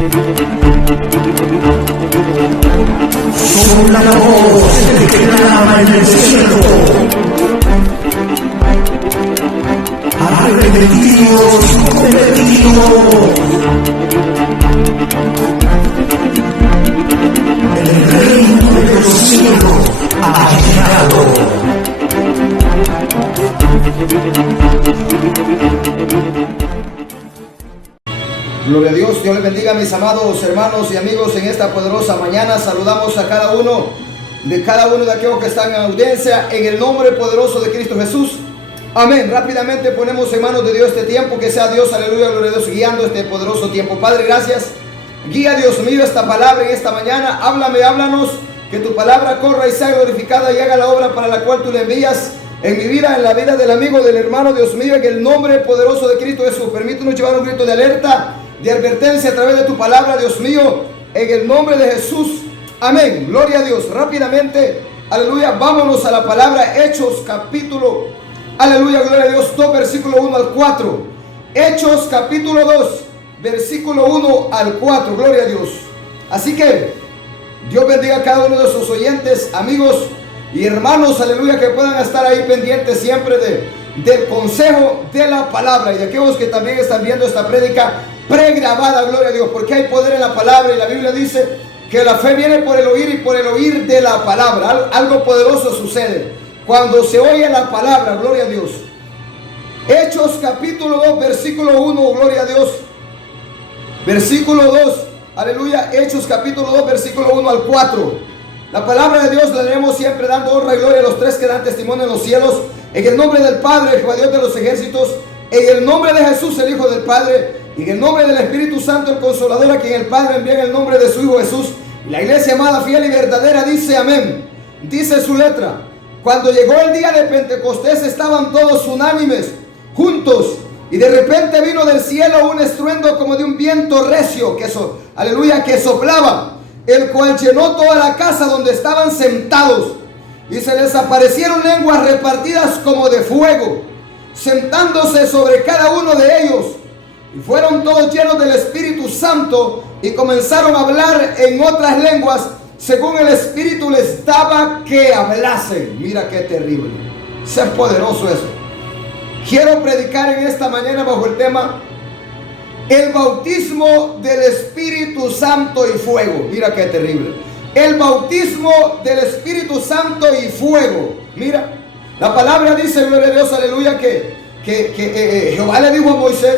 Son la voz que clama en el cielo. Arrepentidos, convertidos. El reino de los cielos ha llegado. Gloria a Dios, Dios les bendiga, mis amados hermanos y amigos, en esta poderosa mañana. Saludamos a cada uno de aquellos que están en audiencia en el nombre poderoso de Cristo Jesús. Amén. Rápidamente ponemos en manos de Dios este tiempo, que sea Dios, aleluya, gloria a Dios, guiando este poderoso tiempo. Padre, gracias. Guía, Dios mío, esta palabra en esta mañana. Háblanos, que tu palabra corra y sea glorificada y haga la obra para la cual tú le envías en mi vida, en la vida del amigo, del hermano, Dios mío, en el nombre poderoso de Cristo Jesús. Permítanos llevar un grito de alerta, de advertencia a través de tu palabra, Dios mío, en el nombre de Jesús. Amén. Gloria a Dios. Rápidamente, aleluya, vámonos a la palabra Hechos capítulo, aleluya, gloria a Dios, 2, versículo 1 al 4. Hechos capítulo 2, versículo 1 al 4, gloria a Dios. Así que Dios bendiga a cada uno de sus oyentes, amigos y hermanos, aleluya, que puedan estar ahí pendientes siempre del consejo de la palabra, y de aquellos que también están viendo esta prédica pregrabada, gloria a Dios, porque hay poder en la palabra, y la Biblia dice que la fe viene por el oír, y por el oír de la palabra. Algo poderoso sucede cuando se oye la palabra, gloria a Dios. Hechos capítulo 2, versículo 1, gloria a Dios. Versículo 2, aleluya, Hechos capítulo 2, versículo 1 al 4. La palabra de Dios la leemos siempre dando honra y gloria a los tres que dan testimonio en los cielos. En el nombre del Padre, Jehová Dios de los ejércitos. En el nombre de Jesús, el Hijo del Padre. Y en el nombre del Espíritu Santo, el Consolador, a quien el Padre envía en el nombre de su Hijo Jesús. Y la iglesia amada, fiel y verdadera dice amén. Dice su letra: cuando llegó el día de Pentecostés, estaban todos unánimes, juntos. Y de repente vino del cielo un estruendo como de un viento recio, aleluya, que soplaba, el cual llenó toda la casa donde estaban sentados. Y se les aparecieron lenguas repartidas como de fuego, sentándose sobre cada uno de ellos. Y fueron todos llenos del Espíritu Santo y comenzaron a hablar en otras lenguas, según el Espíritu les daba que hablasen. Mira qué terrible. Es poderoso eso. Quiero predicar en esta mañana bajo el tema el bautismo del Espíritu Santo y fuego. Mira qué terrible. El bautismo del Espíritu Santo y fuego. Mira, la palabra dice, gloria a Dios, aleluya, que Jehová le dijo a Moisés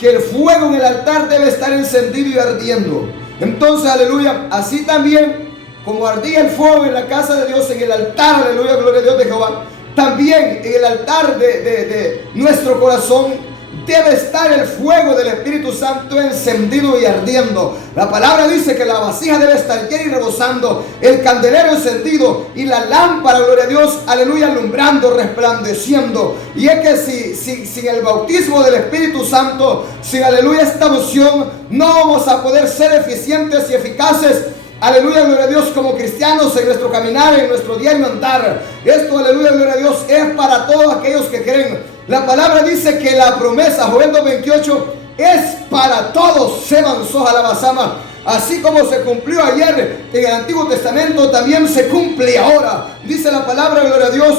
que el fuego en el altar debe estar encendido y ardiendo. Entonces, aleluya, así también como ardía el fuego en la casa de Dios, en el altar, aleluya, gloria a Dios de Jehová, también en el altar de nuestro corazón debe estar el fuego del Espíritu Santo encendido y ardiendo. La palabra dice que la vasija debe estar llena y rebosando, el candelero encendido y la lámpara, gloria a Dios, aleluya, alumbrando, resplandeciendo. Y es que sin el bautismo del Espíritu Santo, sin, aleluya, esta unción, no vamos a poder ser eficientes y eficaces, aleluya, gloria a Dios, como cristianos en nuestro caminar, en nuestro diario andar. Esto, aleluya, gloria a Dios, es para todos aquellos que creen. La palabra dice que la promesa, Joel 2:28, es para todos. Seban Soja la Basama. Así como se cumplió ayer en el Antiguo Testamento, también se cumple ahora. Dice la palabra, gloria a Dios,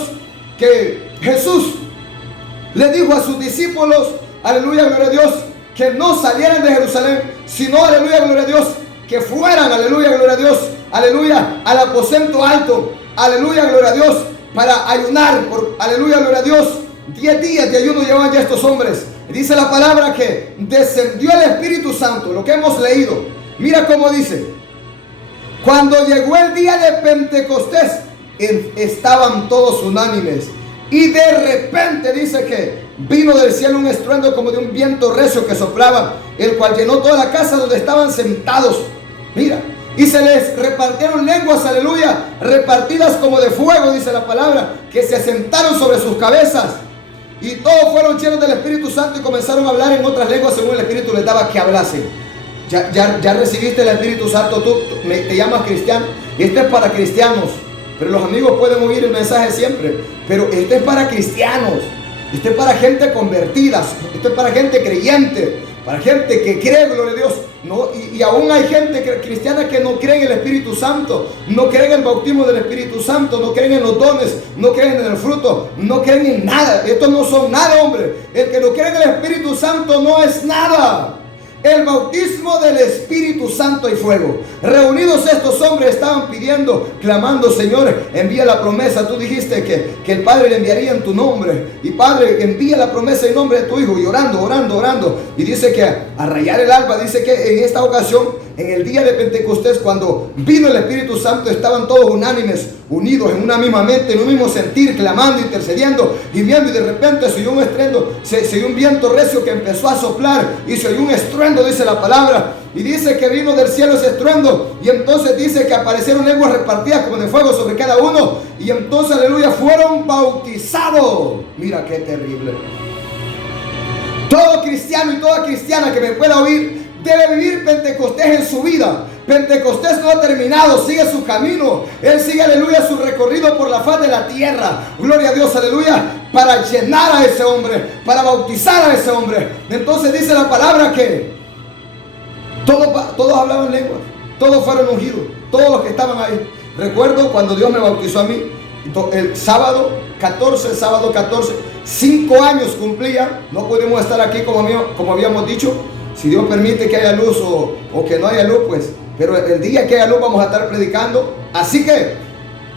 que Jesús le dijo a sus discípulos, aleluya, gloria a Dios, que no salieran de Jerusalén, sino, aleluya, gloria a Dios, que fueran, aleluya, gloria a Dios, aleluya, al aposento alto, aleluya, gloria a Dios, para ayunar, aleluya, gloria a Dios. 10 días de ayuno llevan ya estos hombres. Dice la palabra que descendió el Espíritu Santo, lo que hemos leído. Mira cómo dice: cuando llegó el día de Pentecostés, estaban todos unánimes. Y de repente dice que vino del cielo un estruendo como de un viento recio que soplaba, el cual llenó toda la casa donde estaban sentados. Mira, y se les repartieron lenguas, aleluya, repartidas como de fuego, dice la palabra, que se asentaron sobre sus cabezas. Y todos fueron llenos del Espíritu Santo y comenzaron a hablar en otras lenguas según el Espíritu les daba que hablasen. Ya recibiste el Espíritu Santo, tú te llamas cristiano. Y este es para cristianos. Pero los amigos pueden oír el mensaje siempre. Pero este es para cristianos. Este es para gente convertida. Este es para gente creyente. Para gente que cree, gloria a Dios, ¿no? Y aún hay gente cristiana que no cree en el Espíritu Santo, no creen en el bautismo del Espíritu Santo, no creen en los dones, no creen en el fruto, no creen en nada. Estos no son nada, hombre. El que no cree en el Espíritu Santo no es nada. El bautismo del Espíritu Santo y fuego. Reunidos estos hombres estaban pidiendo, clamando: Señor, envía la promesa. Tú dijiste que el Padre le enviaría en tu nombre. Y Padre, envía la promesa en nombre de tu Hijo. Y orando, orando, orando. Y dice que a rayar el alba, dice que en esta ocasión, en el día de Pentecostés, cuando vino el Espíritu Santo, estaban todos unánimes, unidos en una misma mente, en un mismo sentir, clamando, intercediendo y viendo. Y de repente se oyó un estruendo, se oyó un viento recio que empezó a soplar y se oyó un estruendo, dice la palabra. Y dice que vino del cielo ese estruendo, y entonces dice que aparecieron lenguas repartidas como de fuego sobre cada uno, y entonces, aleluya, fueron bautizados. Mira qué terrible. Todo cristiano y toda cristiana que me pueda oír debe vivir Pentecostés en su vida. Pentecostés no ha terminado, sigue su camino. Él sigue, aleluya, su recorrido por la faz de la tierra. Gloria a Dios, aleluya, para llenar a ese hombre, para bautizar a ese hombre. Entonces dice la palabra que todos hablaban lenguas, todos fueron ungidos, todos los que estaban ahí. Recuerdo cuando Dios me bautizó a mí, el sábado 14, 5 años cumplía. No pudimos estar aquí como habíamos dicho. Si Dios permite que haya luz o que no haya luz, pues, pero el día que haya luz vamos a estar predicando. Así que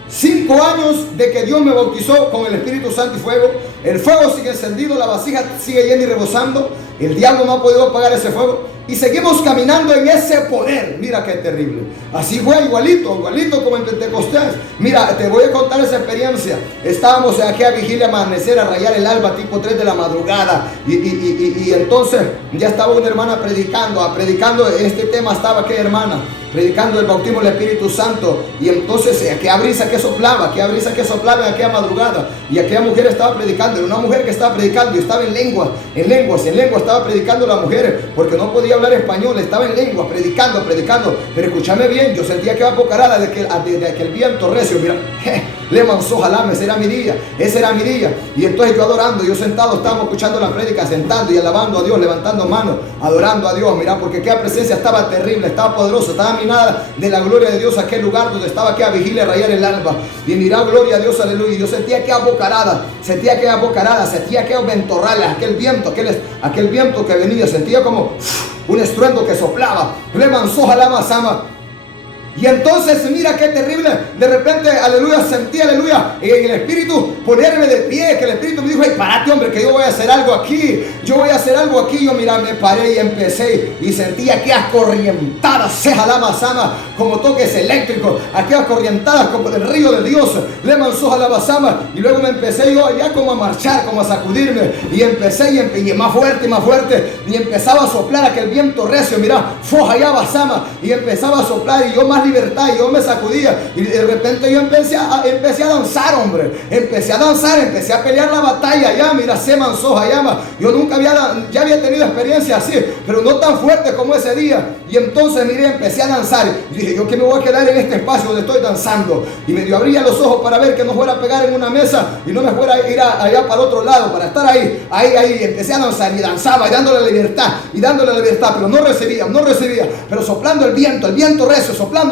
5 años de que Dios me bautizó con el Espíritu Santo y fuego. El fuego sigue encendido, la vasija sigue llena y rebosando. El diablo no ha podido apagar ese fuego. Y seguimos caminando en ese poder. Mira qué terrible. Así fue, igualito como en Pentecostés. Mira, te voy a contar esa experiencia. Estábamos aquí a vigilia, amanecer, a rayar el alba, tipo 3 de la madrugada. Y entonces ya estaba una hermana predicando este tema. Estaba aquella hermana predicando el bautismo del Espíritu Santo. Y entonces aquella brisa que soplaba en aquella madrugada. Y aquella mujer estaba predicando. Era una mujer que estaba predicando y estaba en lenguas estaba predicando la mujer, porque no podía hablar español. Estaba en lenguas predicando. Pero escúchame bien, yo sentía que iba apocarada de aquel viento recio. Mira, le manzó jalame, ese era mi día. Y entonces yo adorando, yo sentado, estábamos escuchando la prédica, sentando y alabando a Dios, levantando manos, adorando a Dios. Mira, porque aquella presencia estaba terrible, estaba poderosa, estaba minada de la gloria de Dios, aquel lugar donde estaba aquella vigilia, rayar el alba. Y mira, gloria a Dios, aleluya. Y yo sentía que abocarada, sentía que ventorral, aquel viento que venía, sentía como un estruendo que soplaba. Le manzó jalama sama. Y entonces mira qué terrible. De repente, aleluya, sentí, aleluya, en el Espíritu ponerme de pie. Que el Espíritu me dijo: hey, párate, hombre, que yo voy a hacer algo aquí. Yo, mira, me paré y empecé. Y sentí aquellas corrientadas, se jalama sama, como toques eléctricos. Aquellas corrientadas como del río de Dios. Le manzó jalama sama. Y luego me empecé yo allá como a marchar, como a sacudirme. Y empecé y más fuerte. Y empezaba a soplar aquel viento recio. Mira, foja allá basama. Y empezaba a soplar y yo más libertad, y yo me sacudía. Y de repente yo empecé a danzar, hombre. Empecé a pelear la batalla. Ya, mira, se manzó llama. Yo nunca había tenido experiencia así, pero no tan fuerte como ese día. Y entonces, mire, empecé a danzar. Y dije: yo que me voy a quedar en este espacio donde estoy danzando. Y medio abría los ojos para ver que no fuera a pegar en una mesa y no me fuera a ir allá para otro lado, para estar ahí. Empecé a danzar y danzaba y dándole libertad, pero no recibía. Pero soplando el viento recio, soplando,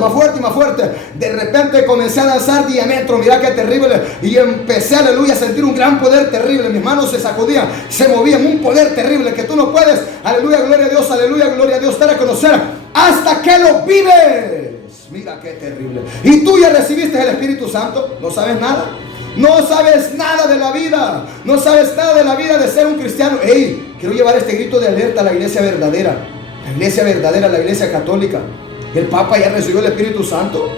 más fuerte. De repente comencé a danzar diametro, mira qué terrible. Y empecé, aleluya, a sentir un gran poder terrible. Mis manos se sacudían, se movían, un poder terrible que tú no puedes, aleluya, gloria a Dios, dar a conocer hasta que lo vives. Mira qué terrible. Y tú ya recibiste el Espíritu Santo, no sabes nada. No sabes nada de la vida. No sabes nada de la vida de ser un cristiano. Hey, quiero llevar este grito de alerta a la iglesia verdadera. La iglesia católica. El Papa ya recibió el Espíritu Santo.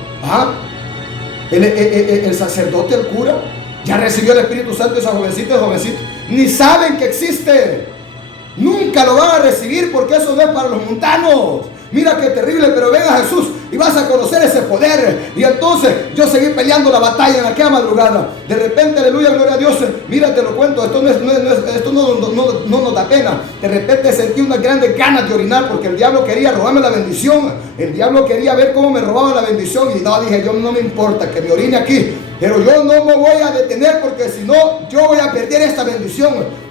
El sacerdote, el cura, ya recibió el Espíritu Santo. Esa jovencita, ni saben que existe. Nunca lo van a recibir, porque eso no es para los mundanos. Mira qué terrible, pero ven a Jesús y vas a conocer ese poder. Y entonces yo seguí peleando la batalla en aquella madrugada. De repente, aleluya, gloria a Dios. Mira, te lo cuento, esto no nos da pena. De repente sentí unas grandes ganas de orinar, porque el diablo quería robarme la bendición. El diablo quería ver cómo me robaba la bendición. Y no, dije yo, no me importa que me orine aquí, pero yo no me voy a detener, porque si no, yo voy a perder esta bendición.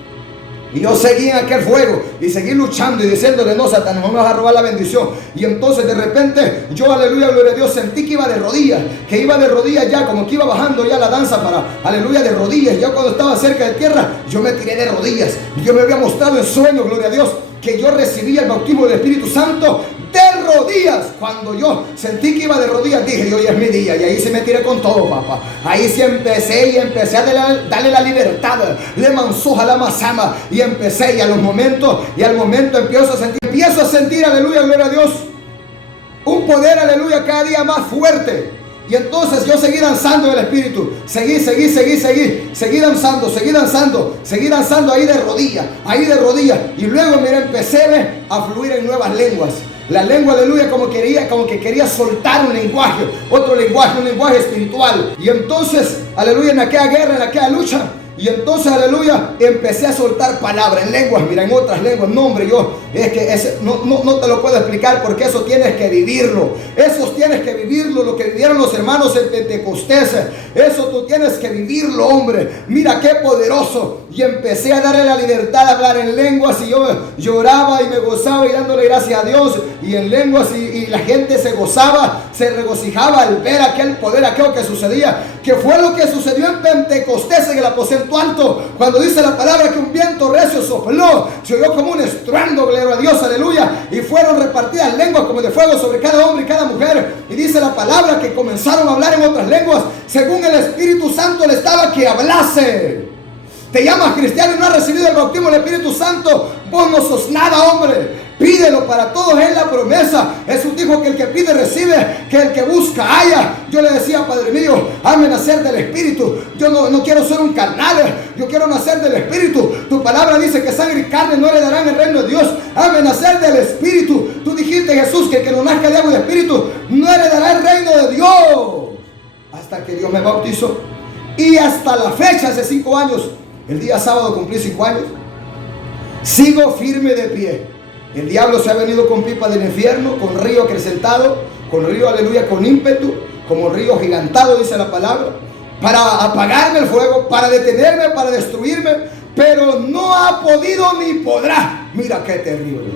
Y yo seguí en aquel fuego y seguí luchando y diciéndole: no, Satanás, no me vas a robar la bendición. Y entonces de repente yo, aleluya, gloria a Dios, sentí que iba de rodillas ya, como que iba bajando ya la danza para, aleluya, de rodillas. Ya cuando estaba cerca de tierra, yo me tiré de rodillas. Dios me había mostrado en sueño, gloria a Dios, que yo recibía el bautismo del Espíritu Santo de rodillas. Cuando yo sentí que iba de rodillas, dije: hoy es mi día. Y ahí sí me tiré con todo, papá. Ahí sí empecé a darle la libertad, le mansoja la masama, y empecé, y al momento empiezo a sentir, aleluya, gloria a Dios, un poder, aleluya, cada día más fuerte. Y entonces yo seguí danzando en el Espíritu. Seguí danzando ahí de rodillas. Y luego, mira, empecé a fluir en nuevas lenguas. La lengua, aleluya, como que quería soltar un lenguaje, un lenguaje espiritual. Y entonces, aleluya, en aquella guerra, en aquella lucha, y entonces, aleluya, empecé a soltar palabras en lenguas, mira, en otras lenguas. No, hombre, no te lo puedo explicar, porque eso tienes que vivirlo. Lo que vivieron los hermanos en Pentecostés. Eso tú tienes que vivirlo, hombre. Mira qué poderoso. Y empecé a darle la libertad de hablar en lenguas, y yo lloraba y me gozaba y dándole gracias a Dios, y en lenguas, y la gente se gozaba, se regocijaba al ver aquel poder, aquello que sucedía, que fue lo que sucedió en Pentecostés, en el aposento alto, cuando dice la palabra que un viento recio sopló, se oyó como un estruendo, gloria a Dios, aleluya, y fueron repartidas lenguas como de fuego sobre cada hombre y cada mujer. Y dice la palabra que comenzaron a hablar en otras lenguas según el Espíritu Santo le estaba que hablase. Te llamas cristiano y no has recibido el bautismo del Espíritu Santo, vos no sos nada, hombre. Pídelo, para todos es la promesa. Jesús dijo que el que pide recibe, que el que busca halla. Yo le decía: Padre mío, hazme nacer del Espíritu. Yo no quiero ser un carnal, yo quiero nacer del Espíritu. Tu palabra dice que sangre y carne no heredarán el reino de Dios. Hazme nacer del Espíritu. Tú dijiste, Jesús, que el que no nazca de agua y de Espíritu no heredará el reino de Dios. Hasta que Dios me bautizó. Y hasta la fecha, hace 5 años, el día sábado cumplí 5 años, sigo firme de pie. El diablo se ha venido con pipa del infierno, con río acrecentado, con río, aleluya, con ímpetu, como río gigantado, dice la palabra, para apagarme el fuego, para detenerme, para destruirme, pero no ha podido ni podrá. Mira qué terrible.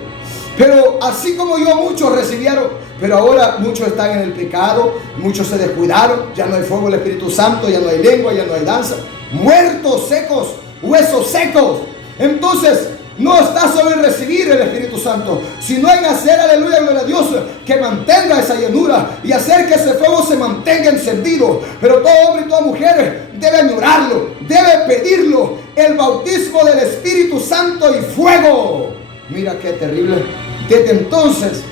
Pero así como yo, muchos recibieron, pero ahora muchos están en el pecado, muchos se descuidaron, ya no hay fuego del Espíritu Santo, ya no hay lengua, ya no hay danza, muertos, secos, huesos secos. Entonces, no está solo en recibir el Espíritu Santo, sino en hacer, aleluya, gloria a Dios, que mantenga esa llenura y hacer que ese fuego se mantenga encendido. Pero todo hombre y toda mujer debe añorarlo, debe pedirlo, el bautismo del Espíritu Santo y fuego. Mira qué terrible. Desde entonces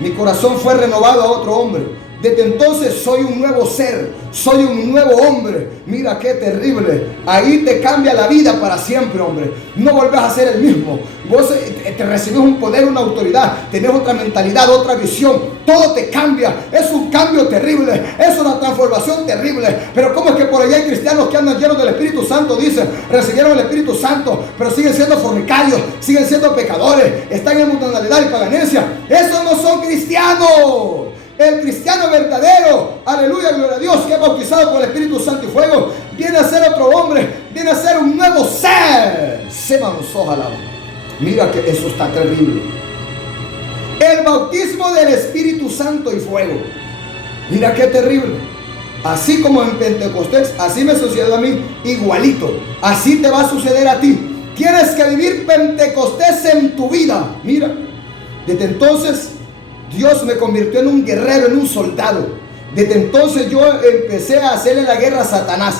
mi corazón fue renovado a otro hombre. Desde entonces soy un nuevo ser, soy un nuevo hombre. Mira qué terrible. Ahí te cambia la vida para siempre, hombre. No volvés a ser el mismo. Vos te recibís un poder, una autoridad, tenés otra mentalidad, otra visión. Todo te cambia. Es un cambio terrible, es una transformación terrible. Pero ¿cómo es que por allá hay cristianos que andan llenos del Espíritu Santo? Dicen, recibieron el Espíritu Santo, pero siguen siendo fornicarios, siguen siendo pecadores, están en mundanalidad y paganencia. Esos no son cristianos. El cristiano verdadero, aleluya, gloria a Dios, que es bautizado por el Espíritu Santo y fuego, viene a ser otro hombre, viene a ser un nuevo ser. Se mansoja la. Mira que eso está terrible. El bautismo del Espíritu Santo y fuego. Mira qué terrible. Así como en Pentecostés, así me sucedió a mí, igualito. Así te va a suceder a ti. Tienes que vivir Pentecostés en tu vida. Mira, desde entonces Dios me convirtió en un guerrero, en un soldado. Desde entonces yo empecé a hacerle la guerra a Satanás.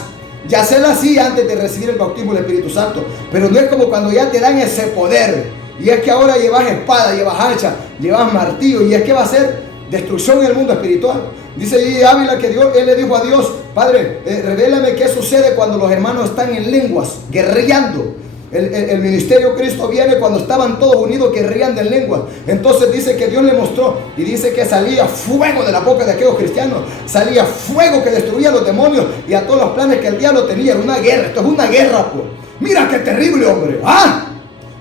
Ya se la hacía antes de recibir el bautismo del Espíritu Santo, pero no es como cuando ya te dan ese poder. Y es que ahora llevas espada, llevas hacha, llevas martillo, y es que va a ser destrucción en el mundo espiritual. Dice ahí Ávila que él le dijo a Dios: Padre, revélame qué sucede cuando los hermanos están en lenguas, guerreando. El ministerio Cristo viene cuando estaban todos unidos, guerreando en lengua. Entonces dice que Dios le mostró, y dice que salía fuego de la boca de aquellos cristianos, salía fuego que destruía a los demonios y a todos los planes que el diablo tenía. Era una guerra, esto es una guerra, pues. Mira qué terrible, hombre.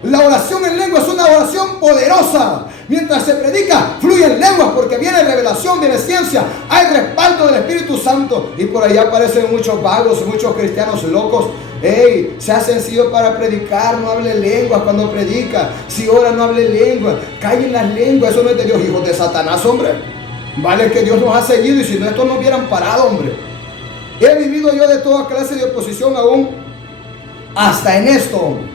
La oración en lengua es una oración poderosa. Mientras se predica, fluye en lenguas, porque viene revelación, viene ciencia, hay respaldo del Espíritu Santo. Santo. Y por allá aparecen muchos vagos, muchos cristianos locos. Hey, se ha sencillo para predicar, no hable lenguas cuando predica. Si ora, no hable lenguas. Callen las lenguas, eso no es de Dios, hijos de Satanás, hombre. Vale que Dios nos ha seguido, y si no, estos no hubieran parado, hombre. He vivido yo de toda clase de oposición aún, hasta en esto, hombre.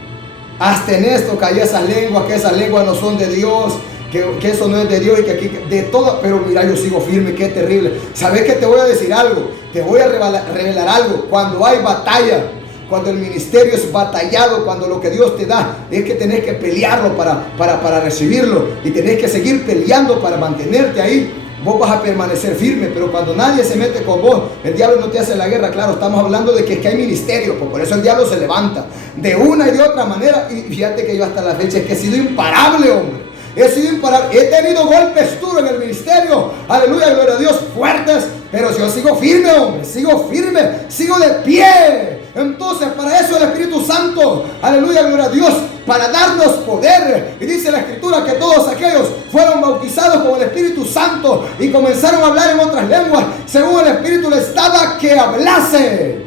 Hasta en esto caí esas lenguas, que esas lenguas no son de Dios, que eso no es de Dios, y que aquí de todo. Pero mira, yo sigo firme, qué terrible. ¿Sabes qué? Te voy a decir algo, te voy a revelar algo. Cuando hay batalla, cuando el ministerio es batallado, cuando lo que Dios te da es que tenés que pelearlo para recibirlo, y tenés que seguir peleando para mantenerte ahí, vos vas a permanecer firme. Pero cuando nadie se mete con vos, el diablo no te hace la guerra. Claro, estamos hablando de que hay ministerio, pues por eso el diablo se levanta de una y de otra manera. Y fíjate que yo hasta la fecha es que he sido imparable, hombre. He sido imparable, he tenido golpes duros en el ministerio, aleluya, gloria a Dios, fuertes, pero yo sigo firme, hombre, sigo firme, sigo de pie. Entonces, para eso el Espíritu Santo, aleluya, gloria a Dios, para darnos poder. Y dice la Escritura que todos aquellos fueron bautizados con el Espíritu Santo y comenzaron a hablar en otras lenguas, según el Espíritu les daba que hablase.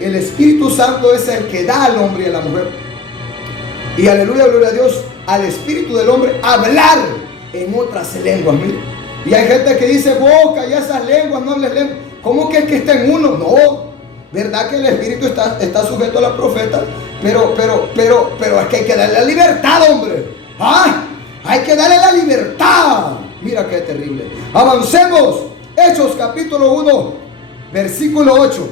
El Espíritu Santo es el que da al hombre y a la mujer. Y aleluya, gloria a Dios, al espíritu del hombre hablar en otras lenguas. Mira. Y hay gente que dice, boca y esas lenguas, no hables lenguas. ¿Cómo que está en uno? No, verdad que el espíritu está sujeto a la profeta, pero es que hay que darle la libertad, hombre. Hay que darle la libertad. Mira qué terrible. Avancemos. Hechos capítulo 1 versículo 8.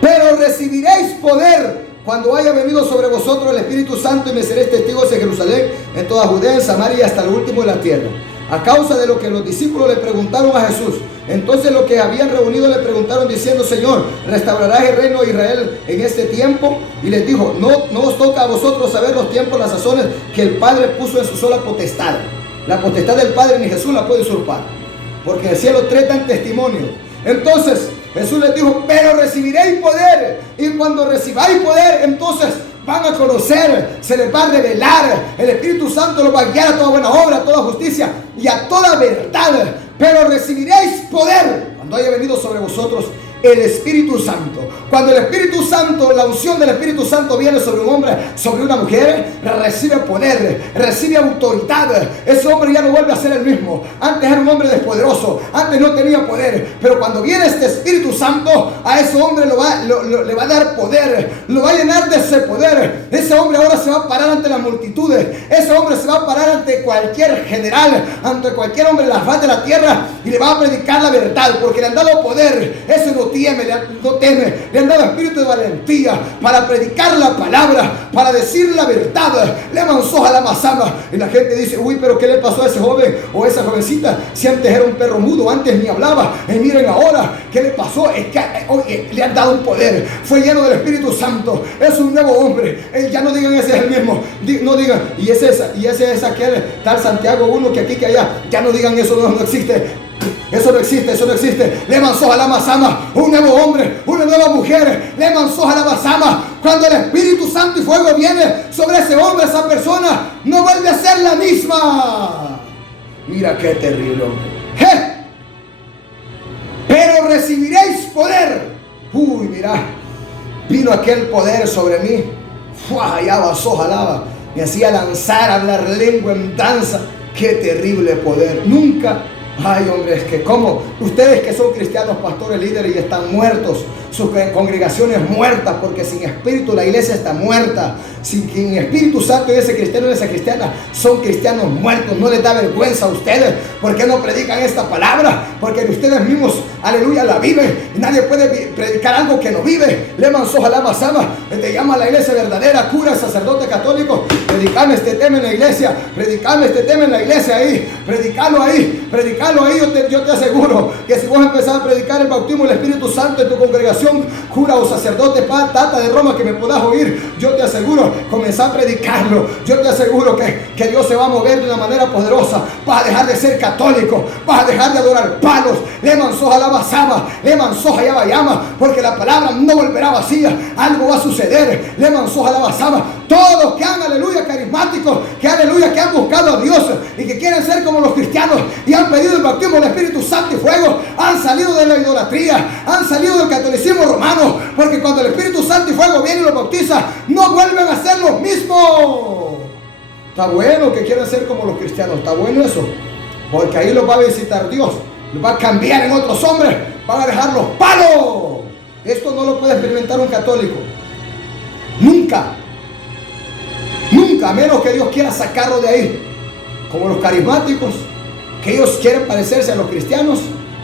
Pero recibiréis poder cuando haya venido sobre vosotros el Espíritu Santo, y me seréis testigos en Jerusalén, en toda Judea, en Samaria y hasta lo último de la tierra. A causa de lo que los discípulos le preguntaron a Jesús. Entonces los que habían reunido le preguntaron diciendo, Señor, ¿restaurarás el reino de Israel en este tiempo? Y les dijo, no os toca a vosotros saber los tiempos, las sazones que el Padre puso en su sola potestad. La potestad del Padre ni Jesús la puede usurpar, porque en el cielo tres dan testimonio. Entonces Jesús les dijo, pero recibiréis poder, y cuando recibáis poder, entonces van a conocer, se les va a revelar, el Espíritu Santo los va a guiar a toda buena obra, a toda justicia y a toda verdad. Pero recibiréis poder cuando haya venido sobre vosotros el Espíritu Santo. Cuando el Espíritu Santo, la unción del Espíritu Santo viene sobre un hombre, sobre una mujer, recibe poder, recibe autoridad. Ese hombre ya no vuelve a ser el mismo. Antes era un hombre despoderoso, antes no tenía poder, pero cuando viene este Espíritu Santo, a ese hombre le va a dar poder, lo va a llenar de ese poder. Ese hombre ahora se va a parar ante las multitudes, ese hombre se va a parar ante cualquier general, ante cualquier hombre de la faz de la tierra, y le va a predicar la verdad, porque le han dado poder. Ese no teme, le han dado espíritu de valentía para predicar la palabra, para decir la verdad. Le avanzó a la mazama. Y la gente dice, uy, pero ¿qué le pasó a ese joven o a esa jovencita? Si antes era un perro mudo, antes ni hablaba, y miren ahora, ¿qué le pasó? Es que oye, le han dado un poder, fue lleno del Espíritu Santo, es un nuevo hombre. Ya no digan ese es el mismo, no digan, y ese es aquel tal Santiago 1 que aquí que allá. Ya no digan eso, no existe. Eso no existe, eso no existe. Le manzó a la mazama un nuevo hombre, una nueva mujer. Le manzó a la mazama. Cuando el Espíritu Santo y fuego viene sobre ese hombre, esa persona no vuelve a ser la misma. Mira qué terrible, hombre. Pero recibiréis poder. Uy, mira, vino aquel poder sobre mí. Allá avanzó, jalaba. Me hacía lanzar, hablar lengua en danza. Qué terrible poder. Nunca. Ay, hombre, es que como ustedes que son cristianos, pastores, líderes y están muertos, sus congregaciones muertas, porque sin espíritu la iglesia está muerta. Sin Espíritu Santo y ese cristiano y esa cristiana son cristianos muertos. No les da vergüenza a ustedes. ¿Por qué no predican esta palabra? Porque ustedes mismos, aleluya, la viven. Y nadie puede predicar algo que no vive. Le manzó a la mazama. Te llama a la iglesia verdadera, cura, sacerdote católico. Predicame este tema en la iglesia. Predicame este tema en la iglesia ahí. Predicalo ahí. Predicalo ahí. Yo te aseguro que si vos empezás a predicar el bautismo del Espíritu Santo en tu congregación, curación, cura o sacerdote, tata de Roma que me puedas oír, yo te aseguro, comenzá a predicarlo. Yo te aseguro que Dios se va a mover de una manera poderosa. Vas a dejar de ser católico, vas a dejar de adorar palos, le mansoja la basama, le mansoja ya llama, porque la palabra no volverá vacía, algo va a suceder, le mansoja la basama. Todos los que han, aleluya, carismáticos, que aleluya, que han buscado a Dios y que quieren ser como los cristianos y han pedido el bautismo del Espíritu Santo y fuego, han salido de la idolatría, han salido del catolicismo romano, porque cuando el Espíritu Santo y fuego viene y los bautiza, no vuelven a ser los mismos. Está bueno que quieran ser como los cristianos, está bueno eso, porque ahí los va a visitar Dios, los va a cambiar en otros hombres, van a dejar los palos. Esto no lo puede experimentar un católico, nunca, nunca, a menos que Dios quiera sacarlo de ahí, como los carismáticos, que ellos quieren parecerse a los cristianos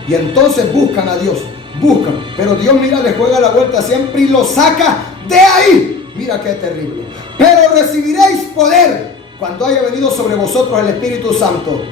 y entonces buscan a Dios, buscan, pero Dios, mira, les juega la vuelta siempre y los saca de ahí. Mira qué terrible. Pero recibiréis poder cuando haya venido sobre vosotros el Espíritu Santo,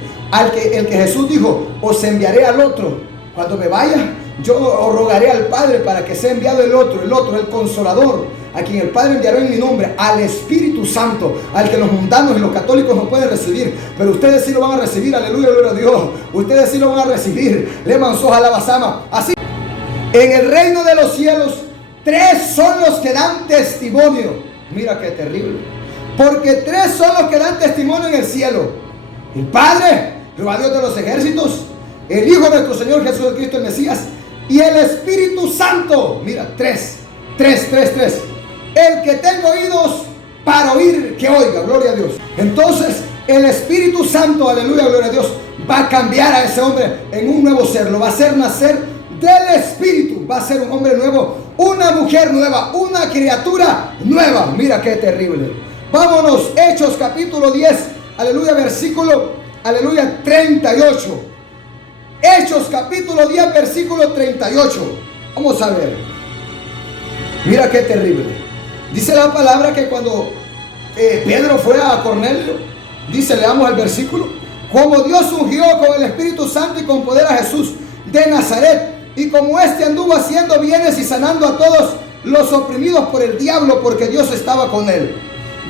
el que Jesús dijo, os enviaré al otro. Cuando me vaya, yo os rogaré al Padre para que sea enviado el otro, el Consolador, a quien el Padre enviará en mi nombre, al Espíritu Santo, al que los mundanos y los católicos no pueden recibir, pero ustedes sí lo van a recibir. Aleluya, gloria a Dios. Ustedes sí lo van a recibir. Le mansoja la basama. Así, en el reino de los cielos, 3 son los que dan testimonio. Mira qué terrible. Porque 3 son los que dan testimonio en el cielo: el Padre, Jehová Dios de los ejércitos, el Hijo de nuestro Señor Jesucristo el Mesías, y el Espíritu Santo. Mira, 3. El que tenga oídos para oír, que oiga. Gloria a Dios. Entonces el Espíritu Santo, aleluya, gloria a Dios, va a cambiar a ese hombre en un nuevo ser. Lo va a hacer nacer del Espíritu. Va a ser un hombre nuevo, una mujer nueva, una criatura nueva. Mira qué terrible. Vámonos, Hechos capítulo 10, aleluya, versículo, aleluya, 38. Hechos capítulo 10, versículo 38. Vamos a ver. Mira qué terrible. Dice la palabra que cuando Pedro fue a Cornelio, dice, leamos el versículo: como Dios ungió con el Espíritu Santo y con poder a Jesús de Nazaret, y como éste anduvo haciendo bienes y sanando a todos los oprimidos por el diablo, porque Dios estaba con él.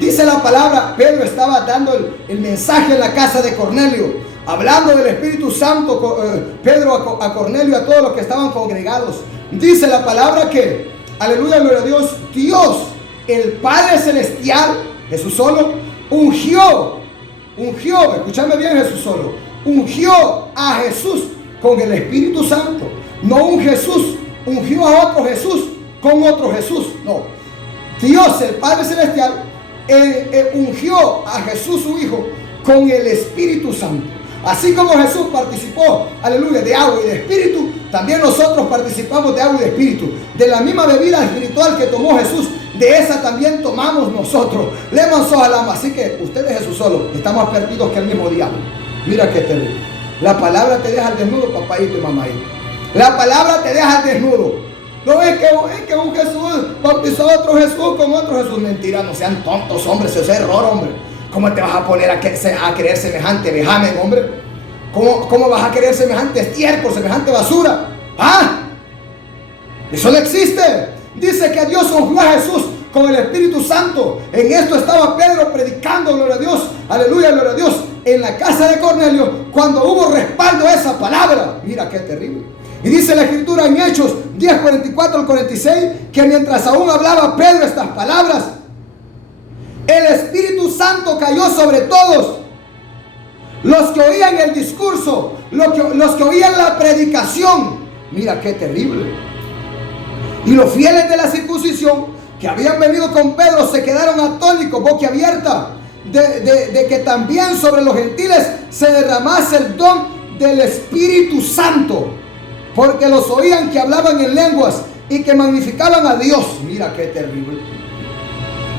Dice la palabra, Pedro estaba dando el mensaje en la casa de Cornelio, hablando del Espíritu Santo, Pedro a Cornelio, a todos los que estaban congregados. Dice la palabra que, aleluya, gloria a Dios, Dios, el Padre Celestial, Jesús solo, ungió, escúchame bien, Jesús solo, ungió a Jesús con el Espíritu Santo. No un Jesús ungió a otro Jesús con otro Jesús, no. Dios, el Padre Celestial, ungió a Jesús su Hijo con el Espíritu Santo. Así como Jesús participó, aleluya, de agua y de espíritu, también nosotros participamos de agua y de espíritu. De la misma bebida espiritual que tomó Jesús, de esa también tomamos nosotros. Le manzó al alma. Así que ustedes, Jesús solo, están más perdidos que el mismo diablo. Mira qué terrible. La palabra te deja al desnudo, papaito y mamáito. La palabra te deja al desnudo. No es que un Jesús bautizó a otro Jesús con otro Jesús. Mentira, no sean tontos, hombre. Eso es error, hombre. ¿Cómo te vas a poner a creer semejante vejamen, hombre? ¿Cómo vas a creer semejante estiércol, semejante basura? ¿Ah? Eso no existe. Dice que Dios ungió a Jesús con el Espíritu Santo. En esto estaba Pedro predicando, gloria a Dios, aleluya, gloria a Dios, en la casa de Cornelio, cuando hubo respaldo a esa palabra. Mira qué terrible. Y dice la Escritura en Hechos 10, 44 al 46, que mientras aún hablaba Pedro estas palabras, el Espíritu Santo cayó sobre todos los que oían el discurso, los que oían la predicación. Mira qué terrible. Y los fieles de la circuncisión que habían venido con Pedro se quedaron atónitos, boquiabierta, de que también sobre los gentiles se derramase el don del Espíritu Santo, porque los oían que hablaban en lenguas y que magnificaban a Dios. Mira qué terrible.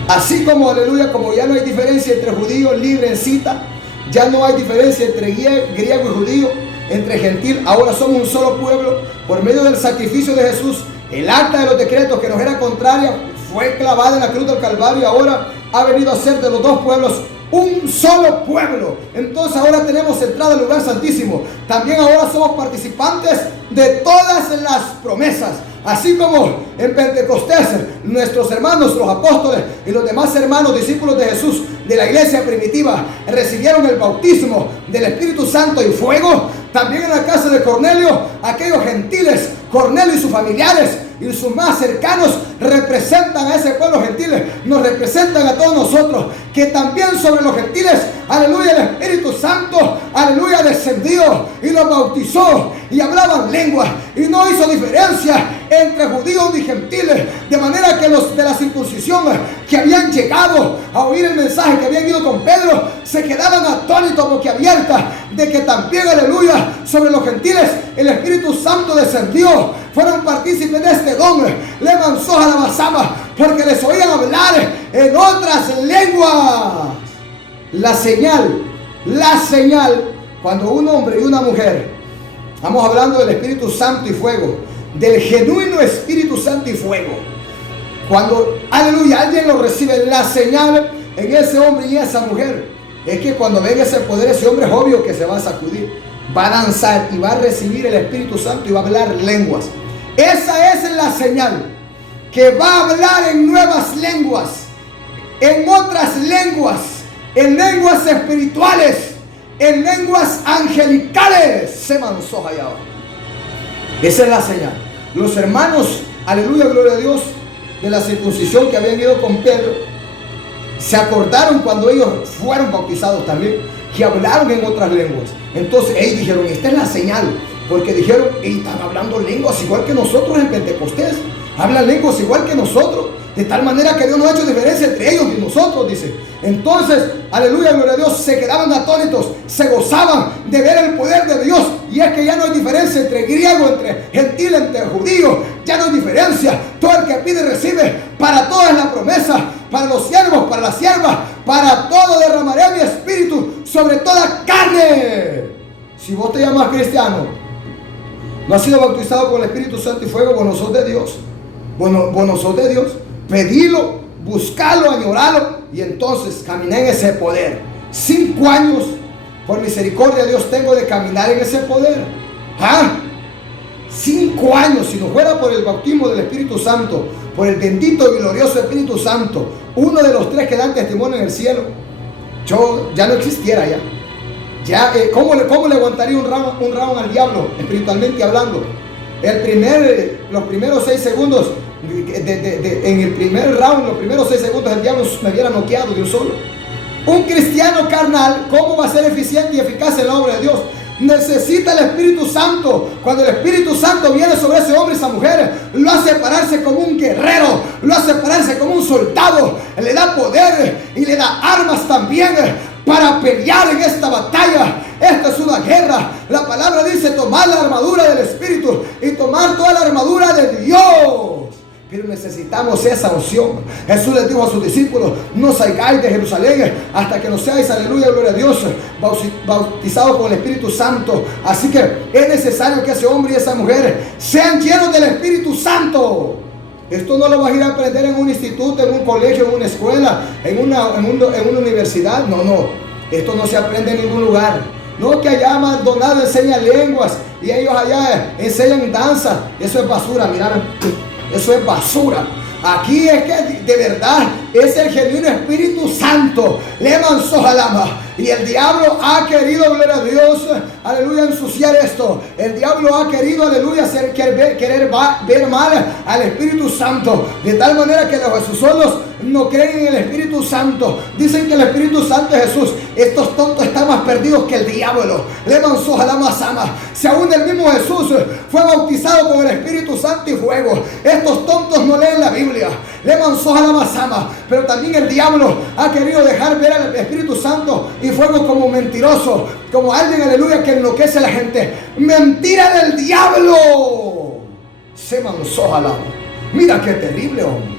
Así como, aleluya, como ya no hay diferencia entre judío libre en cita, ya no hay diferencia entre griego y judío, entre gentil, ahora somos un solo pueblo, por medio del sacrificio de Jesús. El acta de los decretos que nos era contraria fue clavada en la cruz del Calvario y ahora ha venido a ser de los dos pueblos un solo pueblo. Entonces ahora tenemos entrada al lugar santísimo. También ahora somos participantes de todas las promesas. Así como en Pentecostés nuestros hermanos, los apóstoles y los demás hermanos discípulos de Jesús de la iglesia primitiva recibieron el bautismo del Espíritu Santo y fuego, también en la casa de Cornelio, aquellos gentiles, Cornelio y sus familiares y sus más cercanos representan a ese pueblo gentil, nos representan a todos nosotros, que también sobre los gentiles, aleluya, el Espíritu Santo, aleluya, descendió y los bautizó y hablaban lenguas y no hizo diferencia entre judíos y gentiles, de manera que los de la circuncisión que habían llegado a oír el mensaje, que habían ido con Pedro, se quedaban atónitos, boquiabiertas, de que también, aleluya, sobre los gentiles el Espíritu Santo descendió, fueron partícipes de este don. Le manzó a la basama porque les oían hablar en otras lenguas. La señal, cuando un hombre y una mujer, estamos hablando del Espíritu Santo y fuego, del genuino Espíritu Santo y fuego, cuando, aleluya, alguien lo recibe, la señal en ese hombre y esa mujer, es que cuando venga ese poder, ese hombre es obvio que se va a sacudir, va a danzar y va a recibir el Espíritu Santo y va a hablar lenguas. Esa es la señal, que va a hablar en nuevas lenguas, en otras lenguas, en lenguas espirituales, en lenguas angelicales. Se manzó allá abajo. Esa es la señal. Los hermanos, aleluya, gloria a Dios, de la circuncisión que habían ido con Pedro, se acordaron cuando ellos fueron bautizados también, que hablaron en otras lenguas. Entonces ellos dijeron, esta es la señal, porque dijeron, están hablando lenguas igual que nosotros en Pentecostés, hablan lenguas igual que nosotros, de tal manera que Dios no ha hecho diferencia entre ellos y nosotros, dice. Entonces, aleluya, gloria a Dios, se quedaban atónitos, se gozaban de ver el poder de Dios. Y es que ya no hay diferencia entre griego, entre gentil, entre judío, ya no hay diferencia. Todo el que pide recibe, para todos es la promesa, para los siervos, para las siervas, para todo derramaré mi espíritu sobre toda carne. Si vos te llamas cristiano, no has sido bautizado con el Espíritu Santo y fuego, vos no sos de Dios. Vos no sos de Dios. Pedilo, buscalo, añoralo y entonces caminé en ese poder. 5 años, por misericordia de Dios, tengo de caminar en ese poder. 5 años, si no fuera por el bautismo del Espíritu Santo, por el bendito y glorioso Espíritu Santo, uno de los 3 que dan testimonio en el cielo, yo ya no existiera ya. ¿Cómo le aguantaría un round al diablo, espiritualmente hablando? Los primeros 6 segundos, en el primer round, los primeros 6 segundos, el diablo me hubiera noqueado de un solo. Un cristiano carnal, ¿cómo va a ser eficiente y eficaz en la obra de Dios? Necesita el Espíritu Santo. Cuando el Espíritu Santo viene sobre ese hombre y esa mujer, lo hace pararse como un guerrero, lo hace pararse como un soldado, le da poder y le da armas también para pelear en esta batalla. Esta es una guerra. La palabra dice tomar la armadura del Espíritu y tomar toda la armadura de Dios. Pero necesitamos esa unción. Jesús les dijo a sus discípulos, no salgáis de Jerusalén hasta que no seáis, aleluya, gloria a Dios, bautizados con el Espíritu Santo. Así que es necesario que ese hombre y esa mujer sean llenos del Espíritu Santo. Esto no lo vas a ir a aprender en un instituto, en un colegio, en una escuela, en una universidad. No. Esto no se aprende en ningún lugar. No que allá Maldonado enseña lenguas y ellos allá enseñan danza. Eso es basura, mirad. Eso es basura. Aquí es que de verdad es el genuino Espíritu Santo. Le manzó alama. Y el diablo ha querido, gloria a Dios, aleluya, ensuciar esto. El diablo ha querido, aleluya, querer ver mal al Espíritu Santo. De tal manera que los jesusolos no creen en el Espíritu Santo. Dicen que el Espíritu Santo es Jesús. Estos tontos están más perdidos que el diablo. Le manzó alama sama. Si aún el mismo Jesús fue bautizado con el Espíritu Santo y fuego, estos tontos no leen la Biblia. Le manzó alama sama. Pero también el diablo ha querido dejar ver al Espíritu Santo y fuego como mentiroso, como alguien, aleluya, que enloquece a la gente. Mentira del diablo. Se manzó alama. Mira qué terrible, hombre.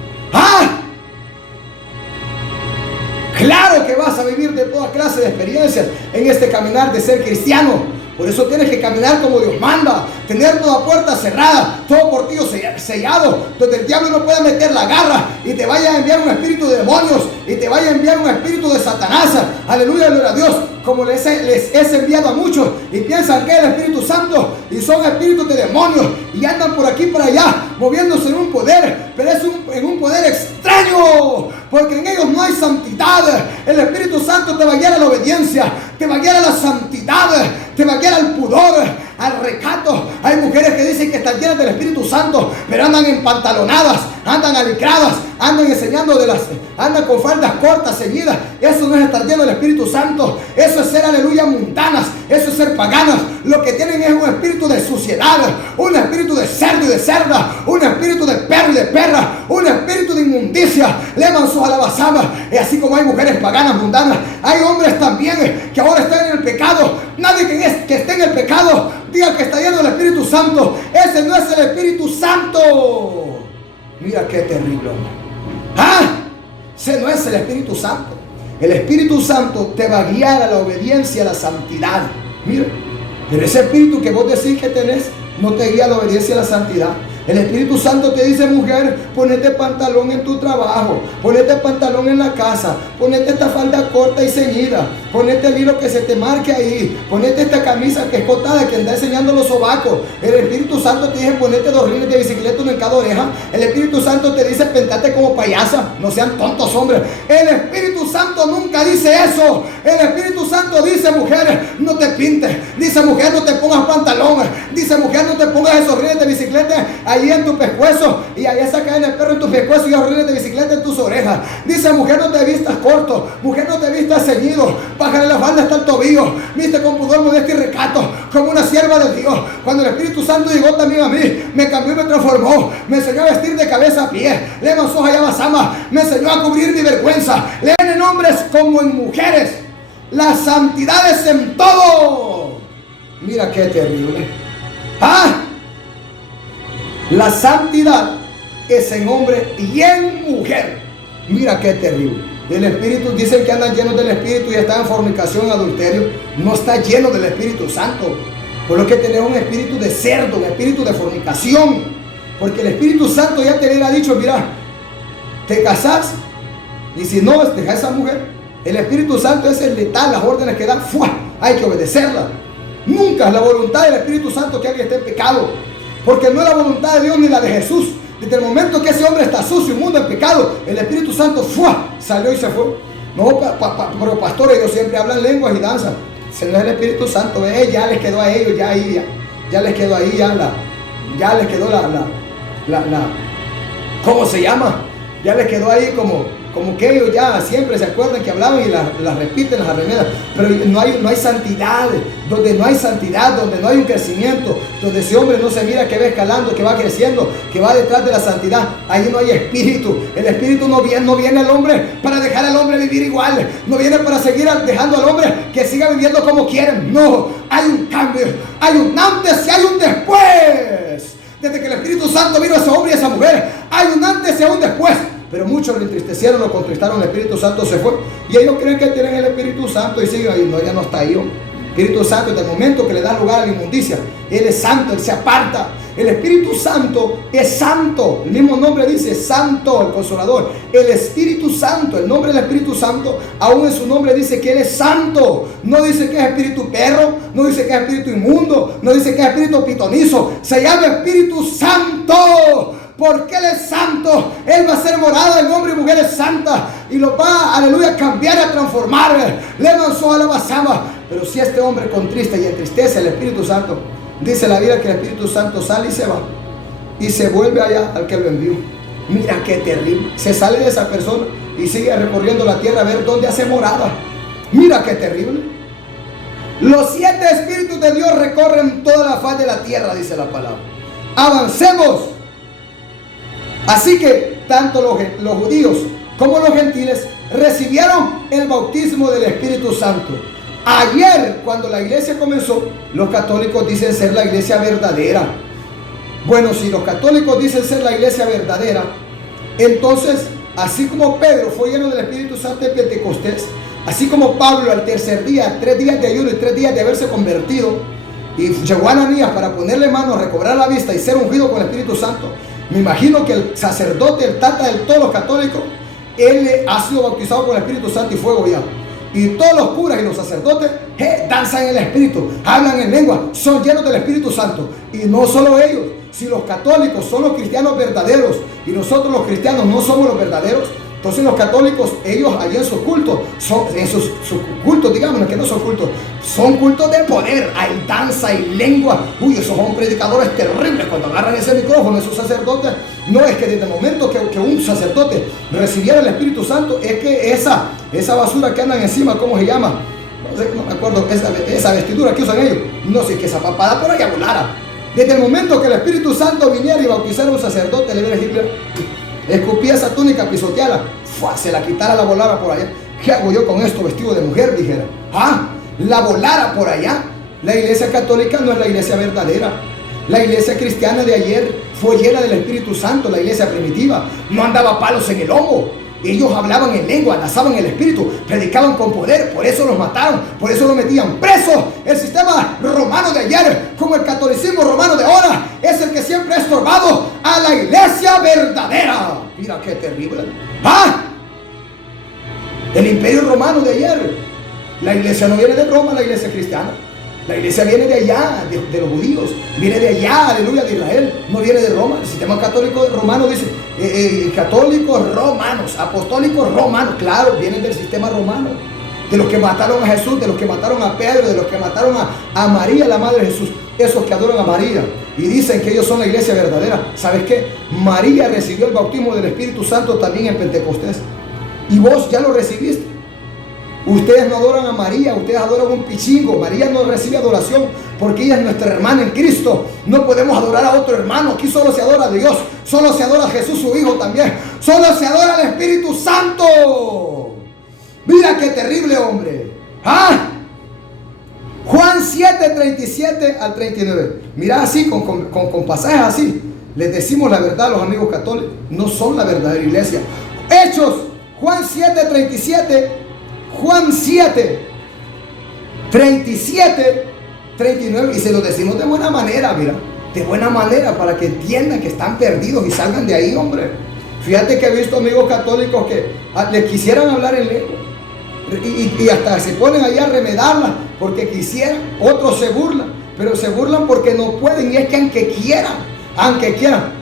Claro que vas a vivir de toda clase de experiencias en este caminar de ser cristiano. Por eso tienes que caminar como Dios manda. tener toda puerta cerrada, todo portillo sellado, donde el diablo no pueda meter la garra y te vaya a enviar un espíritu de demonios y te vaya a enviar un espíritu de Satanás. Aleluya, gloria a Dios. Como les es enviado a muchos y piensan que es el Espíritu Santo y son espíritus de demonios y andan por aquí y por allá moviéndose en un poder, pero es en un poder extraño, porque en ellos no hay santidad. El Espíritu Santo te va a guiar a la obediencia, te va a guiar a la santidad, te va a guiar al pudor, al recato. Hay mujeres que dicen que están llenas del Espíritu Santo, pero andan empantalonadas, andan alicradas, andan enseñando andan con faldas cortas, ceñidas. Eso no es estar lleno del Espíritu Santo. Eso es ser, aleluya, mundanas. Eso es ser paganas. Lo que tienen es un espíritu de suciedad, un espíritu de cerdo y de cerda, un espíritu de perro y de perra, un espíritu de inmundicia. Levan sus alabazamas. Y así como hay mujeres paganas, mundanas, hay hombres también que ahora están en el pecado. Nadie que esté en el pecado diga que está lleno del Espíritu Santo. Ese no es el Espíritu Santo. Mira qué terrible, hombre. Ese no es el Espíritu Santo. El Espíritu Santo te va a guiar a la obediencia, a la santidad. Mira, pero ese espíritu que vos decís que tenés no te guía a la obediencia, a la santidad. El Espíritu Santo te dice: mujer, ponete pantalón en tu trabajo, ponete pantalón en la casa, ponete esta falda corta y ceñida, ponete el hilo que se te marque ahí, ponete esta camisa que es cotada, que anda enseñando los sobacos. El Espíritu Santo te dice: ponete 2 rines de bicicleta, uno en cada oreja. El Espíritu Santo te dice: pentate como payasa. No sean tontos, hombres. El Espíritu Santo nunca dice eso. El Espíritu Santo dice: mujer, no te pintes. Dice: mujer, no te pongas pantalón. Dice: mujer, no te pongas esos rines de bicicleta ahí en tu pescuezo, y ahí esa cadena de perro en tu pescuezo y los rines de bicicleta en tus orejas. Dice: mujer, no te vistas corto, mujer, no te vistas ceñido, bájale la falda hasta el tobillo, viste con pudor, modestia y recato, como una sierva de Dios. Cuando el Espíritu Santo llegó también a mí, me cambió y me transformó, me enseñó a vestir de cabeza a pie, le manzó allá basama, me enseñó a cubrir mi vergüenza. Leen en hombres como en mujeres, la santidad es en todo. Mira qué terrible. La santidad es en hombre y en mujer. Mira qué terrible. El Espíritu, dicen que andan llenos del Espíritu y están en fornicación, adulterio. No está lleno del Espíritu Santo. Por lo que tenés un espíritu de cerdo, un espíritu de fornicación. Porque el Espíritu Santo ya te hubiera dicho: mira, te casás y si no, deja a esa mujer. El Espíritu Santo es el letal, las órdenes que da, hay que obedecerlas. Nunca es la voluntad del Espíritu Santo que alguien esté en pecado, porque no es la voluntad de Dios ni la de Jesús. Desde el momento que ese hombre está sucio, inmundo, en pecado, el Espíritu Santo salió y se fue. No, pero pastores, ellos siempre hablan lenguas y danzan. Ese no es el Espíritu Santo. Ya les quedó a ellos, ya les quedó ahí, ya les quedó ¿cómo se llama? Ya les quedó ahí como que ellos ya siempre se acuerdan que hablaban y las repiten, las arremedan. Pero no hay santidad. Donde no hay santidad, donde no hay un crecimiento, donde ese hombre no se mira que va escalando, que va creciendo, que va detrás de la santidad, ahí no hay espíritu. El espíritu no viene al hombre para dejar al hombre vivir igual. No viene para seguir dejando al hombre que siga viviendo como quieren. No, hay un cambio, hay un antes y hay un después. Desde que el Espíritu Santo vino a ese hombre y a esa mujer, hay un antes y hay un después. Pero muchos lo entristecieron, lo contristaron, el Espíritu Santo se fue. Y ellos creen que tienen el Espíritu Santo y siguen ahí. No, ya no está ahí. El Espíritu Santo, desde el momento que le da lugar a la inmundicia, Él es santo, Él se aparta. El Espíritu Santo es santo. El mismo nombre dice santo, el consolador. El Espíritu Santo, el nombre del Espíritu Santo, aún en su nombre dice que Él es santo. No dice que es espíritu perro, no dice que es espíritu inmundo, no dice que es espíritu pitonizo. Se llama Espíritu Santo. Porque Él es santo. Él va a ser morada de hombre y mujeres santas y los va, aleluya, a cambiar, a transformar. Le manzó a la basama. Pero si este hombre contrista y entristece al Espíritu Santo, dice la Biblia que el Espíritu Santo sale y se va y se vuelve allá al que lo envió. Mira qué terrible. Se sale de esa persona y sigue recorriendo la tierra a ver dónde hace morada. Mira qué terrible. Los 7 espíritus de Dios recorren toda la faz de la tierra, dice la palabra. Avancemos. Así que tanto los judíos como los gentiles recibieron el bautismo del Espíritu Santo. Ayer, cuando la iglesia comenzó, los católicos dicen ser la iglesia verdadera. Bueno, si los católicos dicen ser la iglesia verdadera, entonces, así como Pedro fue lleno del Espíritu Santo en Pentecostés, así como Pablo al tercer día, 3 días de ayuno y 3 días de haberse convertido, y llegó Ananías para ponerle mano, recobrar la vista y ser ungido con el Espíritu Santo. Me imagino que el sacerdote, el tata de todos los católicos, él ha sido bautizado con el Espíritu Santo y fuego ya. Y todos los curas y los sacerdotes danzan en el Espíritu, hablan en lengua, son llenos del Espíritu Santo. Y no solo ellos, si los católicos son los cristianos verdaderos y nosotros los cristianos no somos los verdaderos, entonces los católicos, ellos allí en sus cultos, en sus cultos, digamos, que no son cultos, son cultos de poder, hay danza y lengua. Uy, esos son predicadores terribles cuando agarran ese micrófono, esos sacerdotes. No, es que desde el momento que un sacerdote recibiera el Espíritu Santo, es que esa basura que andan encima, ¿cómo se llama? No sé, no me acuerdo, esa vestidura que usan ellos, no sé, que esa papada por allá volara. Desde el momento que el Espíritu Santo viniera y bautizara a un sacerdote, le viera Hitler, escupía esa túnica, pisoteala, se la quitara, la volara por allá. ¿Qué hago yo con esto vestido de mujer? Dijera. La volara por allá. La iglesia católica no es la iglesia verdadera. La iglesia cristiana de ayer fue llena del Espíritu Santo, la iglesia primitiva. No andaba palos en el lomo. Ellos hablaban en lengua, lanzaban el Espíritu, predicaban con poder. Por eso los mataron, por eso los metían presos. El sistema romano de ayer, como el catolicismo romano de ahora, es el que siempre ha estorbado a la iglesia verdadera. Mira qué terrible. El imperio romano de ayer. La iglesia no viene de Roma, la iglesia cristiana. La iglesia viene de allá, de los judíos. Viene de allá, aleluya, de Israel. No viene de Roma. El sistema católico romano dice, católicos romanos, apostólicos romanos. Claro, vienen del sistema romano. De los que mataron a Jesús, de los que mataron a Pedro, de los que mataron a María, la madre de Jesús. Esos que adoran a María y dicen que ellos son la iglesia verdadera. ¿Sabes qué? María recibió el bautismo del Espíritu Santo también en Pentecostés. Y vos ya lo recibiste. Ustedes no adoran a María, ustedes adoran a un pichingo. María no recibe adoración porque ella es nuestra hermana en Cristo. No podemos adorar a otro hermano. Aquí solo se adora a Dios, solo se adora a Jesús su Hijo también, solo se adora al Espíritu Santo. Mira qué terrible, hombre. Juan 7, 37 al 39. Mira así, con pasajes así. Les decimos la verdad a los amigos católicos. No son la verdadera iglesia. Hechos, Juan 7, 37. Juan 7, 37, 39. Y se lo decimos de buena manera, mira. De buena manera, para que entiendan que están perdidos y salgan de ahí, hombre. Fíjate que he visto amigos católicos que les quisieran hablar en lengua. Y hasta se ponen allá a remedarla porque quisieran. Otros se burlan, pero se burlan porque no pueden. Y es que aunque quieran,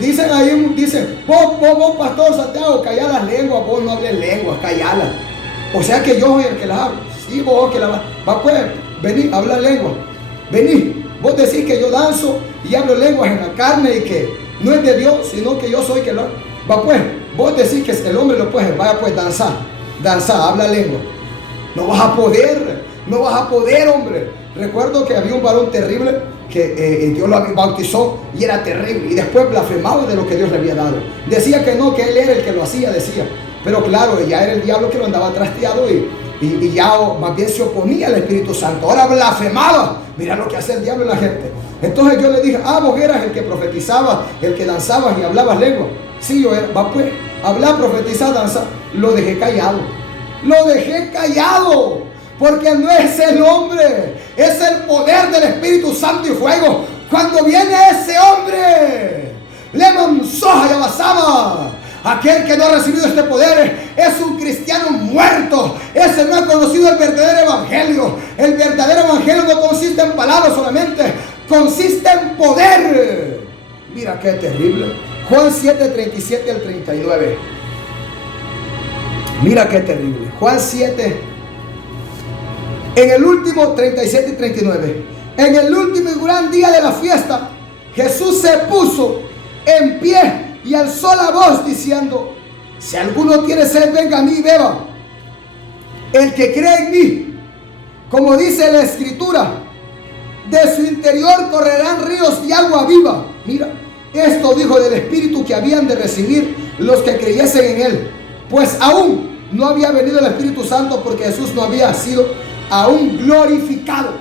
dicen ahí, vos pastor Santiago, calla las lenguas, vos no hables lenguas, callalas. O sea que yo soy el que las hablo. Sí, vos que las va pues, vení, habla lengua. Vení, vos decís que yo danzo y hablo lenguas en la carne y que no es de Dios, sino que yo soy que lo va pues, vos decís que el hombre lo puede, vaya pues danzar, habla lengua. No vas a poder, hombre. Recuerdo que había un varón terrible que Dios lo bautizó y era terrible. Y después blasfemaba de lo que Dios le había dado. Decía que no, que él era el que lo hacía, decía. Pero claro, ya era el diablo que lo andaba trasteado y ya más bien se oponía al Espíritu Santo. Ahora blasfemaba. Mira lo que hace el diablo en la gente. Entonces yo le dije, vos eras el que profetizaba, el que danzabas y hablabas lengua. Sí, yo era. Va pues, hablar, profetizar, danzar. Lo dejé callado. Porque no es el hombre, es el poder del Espíritu Santo y fuego. Cuando viene ese hombre, Lemon Soja y Abasaba. Aquel que no ha recibido este poder es un cristiano muerto. Ese no ha conocido el verdadero evangelio. El verdadero evangelio no consiste en palabras solamente, consiste en poder. Mira qué terrible. Juan 7, 37 al 39. Mira qué terrible. Juan 7, en el último 37 y 39. En el último y gran día de la fiesta, Jesús se puso en pie y alzó la voz diciendo: si alguno tiene sed, venga a mí y beba. El que cree en mí, como dice la Escritura, de su interior correrán ríos de agua viva. Mira, esto dijo del Espíritu que habían de recibir los que creyesen en él, pues aún no había venido el Espíritu Santo, porque Jesús no había sido aún glorificado.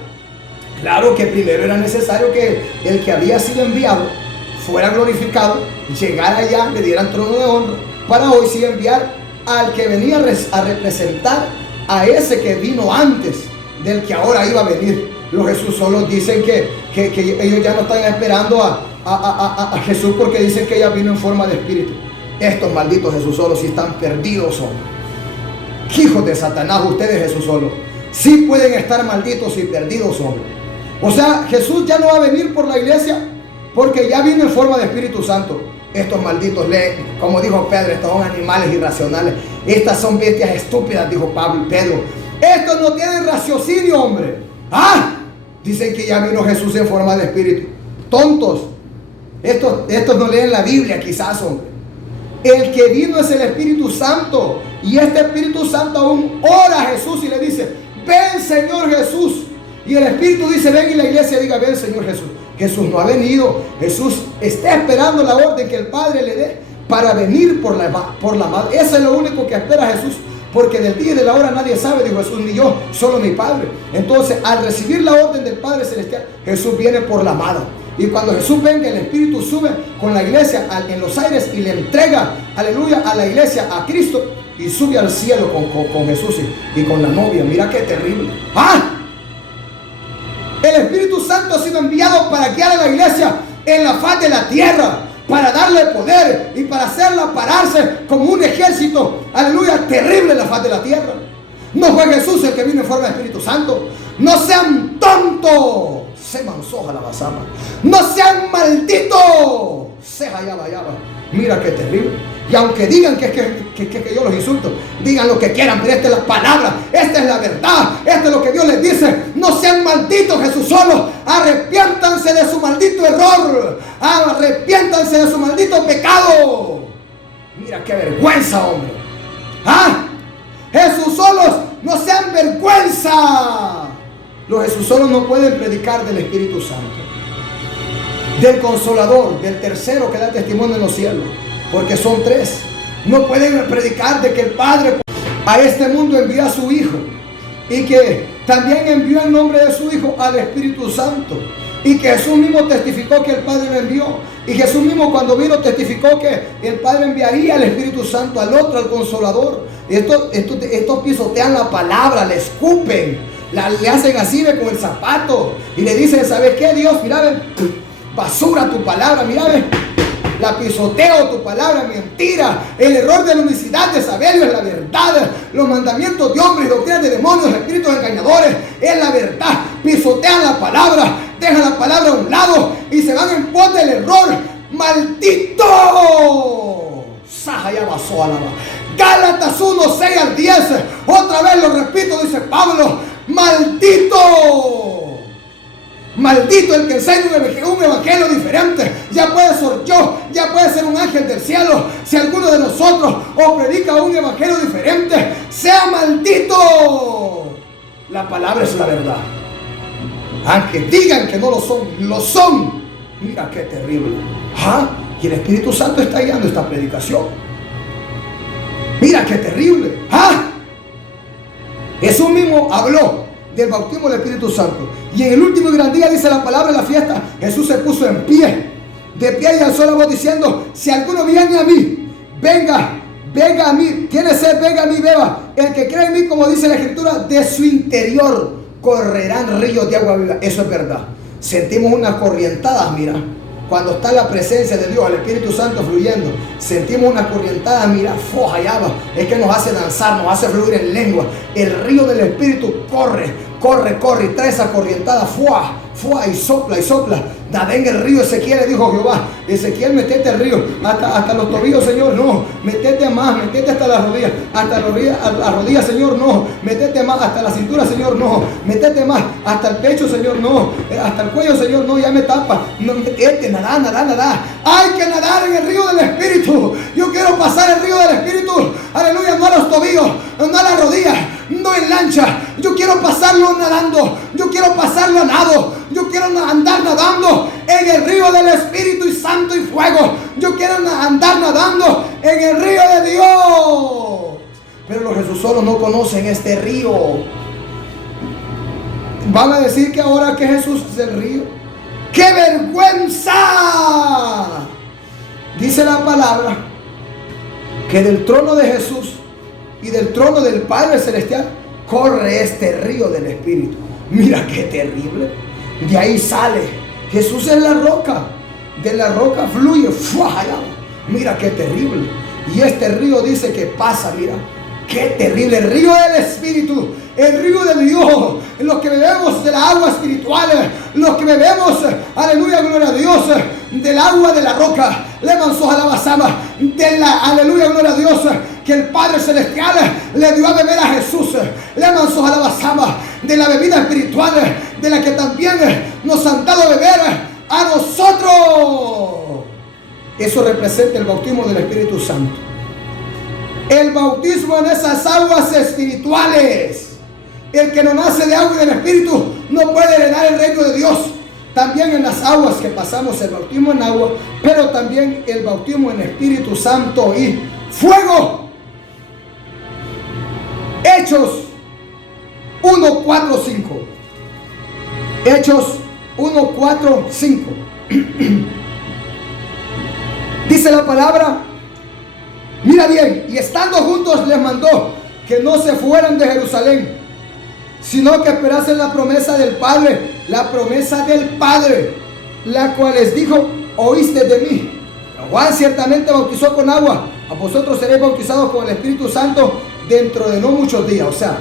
Claro que primero era necesario que el que había sido enviado fuera glorificado, llegara allá, le dieran trono de honra, para hoy sí enviar al que venía a representar a ese que vino antes del que ahora iba a venir. Los Jesús solos dicen que ellos ya no están esperando a Jesús porque dicen que ella vino en forma de espíritu. Estos malditos Jesús solos sí están perdidos, hombre. Hijos de Satanás, ustedes Jesús solos sí pueden estar malditos y perdidos, hombre. O sea, Jesús ya no va a venir por la iglesia porque ya vino en forma de Espíritu Santo. Estos malditos, como dijo Pedro, estos son animales irracionales. Estas son bestias estúpidas, dijo Pedro. Estos no tienen raciocinio, hombre. Dicen que ya vino Jesús en forma de espíritu. Tontos. Estos no leen la Biblia, quizás, hombre. El que vino es el Espíritu Santo. Y este Espíritu Santo aún ora a Jesús y le dice: ven, Señor Jesús. Y el Espíritu dice: ven, y la iglesia diga: ven, Señor Jesús. Jesús no ha venido. Jesús está esperando la orden que el Padre le dé para venir por la madre. Eso es lo único que espera Jesús. Porque del día y de la hora nadie sabe, dijo Jesús, ni yo, solo mi Padre. Entonces, al recibir la orden del Padre Celestial, Jesús viene por la amada. Y cuando Jesús venga, el Espíritu sube con la iglesia en los aires y le entrega, aleluya, a la iglesia, a Cristo, y sube al cielo con Jesús y con la novia. Mira qué terrible. El Espíritu Santo ha sido enviado para guiar a la iglesia en la faz de la tierra, para darle poder y para hacerla pararse como un ejército, aleluya, terrible en la faz de la tierra. No fue Jesús el que vino en forma de Espíritu Santo. No sean tontos. Se mansoja la basama. No sean malditos. Se hallaba. Mira qué terrible. Y aunque digan que yo los insulto, digan lo que quieran, pero esta es la palabra, esta es la verdad, esto es lo que Dios les dice. No sean malditos, Jesús solo. Arrepiéntanse de su maldito error. Arrepiéntanse de su maldito pecado. Mira qué vergüenza, hombre. Jesús solos, no sean vergüenza. Los Jesús solos no pueden predicar del Espíritu Santo, del Consolador, del tercero que da testimonio en los cielos. Porque son tres. No pueden predicar de que el Padre a este mundo envió a su Hijo. Y que también envió en nombre de su Hijo al Espíritu Santo. Y que Jesús mismo testificó que el Padre lo envió. Y Jesús mismo cuando vino testificó que el Padre enviaría al Espíritu Santo, al otro, al Consolador. Estos pisotean la palabra, le escupen. Le hacen así con el zapato. Y le dicen: ¿sabes qué, Dios? Mira, basura tu palabra, mira, la pisoteo tu palabra, mentira. El error de la unicidad de Sabelio es la verdad. Los mandamientos de hombres, doctrinas de demonios, espíritus engañadores, es la verdad. Pisotean la palabra, dejan la palabra a un lado y se van en pos del error. ¡Maldito! Saja ya basó a la Gálatas 1, 6 al 10. Otra vez lo repito, dice Pablo: ¡maldito! Maldito el que enseña un evangelio diferente. Ya puede ser yo, ya puede ser un ángel del cielo. Si alguno de nosotros os predica un evangelio diferente, sea maldito. La palabra es la verdad. Aunque digan que no lo son, lo son. Mira qué terrible. Y el Espíritu Santo está guiando esta predicación. Mira qué terrible. Jesús mismo habló del bautismo del Espíritu Santo. Y en el último y gran día, dice la palabra en la fiesta, Jesús se puso en pie, de pie, y alzó la voz diciendo: si alguno viene a mí, venga a mí. Tiene sed, venga a mí, beba. El que cree en mí, como dice la Escritura, de su interior correrán ríos de agua viva. Eso es verdad. Sentimos unas corrientadas, mira. Cuando está la presencia de Dios, el Espíritu Santo fluyendo, sentimos una corrientada, mira, es que nos hace danzar, nos hace fluir en lengua. El río del Espíritu corre, y trae esa corrientada, y sopla. Nada en el río. Ezequiel le dijo Jehová: Ezequiel, metete al río hasta los tobillos, Señor, no. Metete más, metete hasta las rodillas, las rodillas, Señor, no. Metete más hasta la cintura, Señor, no. Metete más hasta el pecho, Señor, no. Hasta el cuello, Señor, no, ya me tapa. No, metete, nada. Hay que nadar en el río del Espíritu. Yo quiero pasar el río del Espíritu, aleluya, no a los tobillos, no a las rodillas, no en lancha. Yo quiero pasarlo nadando. Yo quiero pasarlo a nado. Yo quiero andar nadando en el río del Espíritu y Santo y fuego. Yo quiero andar nadando en el río de Dios. Pero los Jesús solos no conocen este río. Van a decir que ahora que Jesús es el río. ¡Qué vergüenza! Dice la palabra que del trono de Jesús y del trono del Padre Celestial corre este río del Espíritu. Mira qué terrible. De ahí sale. Jesús es la roca. De la roca fluye. ¡Fua! Mira qué terrible. Y este río dice que pasa, mira. Qué terrible. El río del Espíritu. El río de Dios. Los que bebemos de la agua espiritual. Los que bebemos, aleluya, gloria a Dios, del agua de la roca. Le manzó a la basama. De la, aleluya, gloria a Dios, que el Padre Celestial le dio a beber a Jesús. Le manzó a la basama. De la bebida espiritual. De la que también nos han dado a beber a nosotros. Eso representa el bautismo del Espíritu Santo. El bautismo en esas aguas espirituales. El que no nace de agua y del Espíritu no puede heredar el reino de Dios. También en las aguas que pasamos, el bautismo en agua, pero también el bautismo en Espíritu Santo y fuego. Hechos 1, 4, 5. Hechos 1, 4, 5. Dice la palabra, mira bien, y estando juntos les mandó que no se fueran de Jerusalén, sino que esperasen la promesa del Padre, la cual les dijo, oíste de mí. Juan ciertamente bautizó con agua, a vosotros seréis bautizados con el Espíritu Santo dentro de no muchos días. O sea,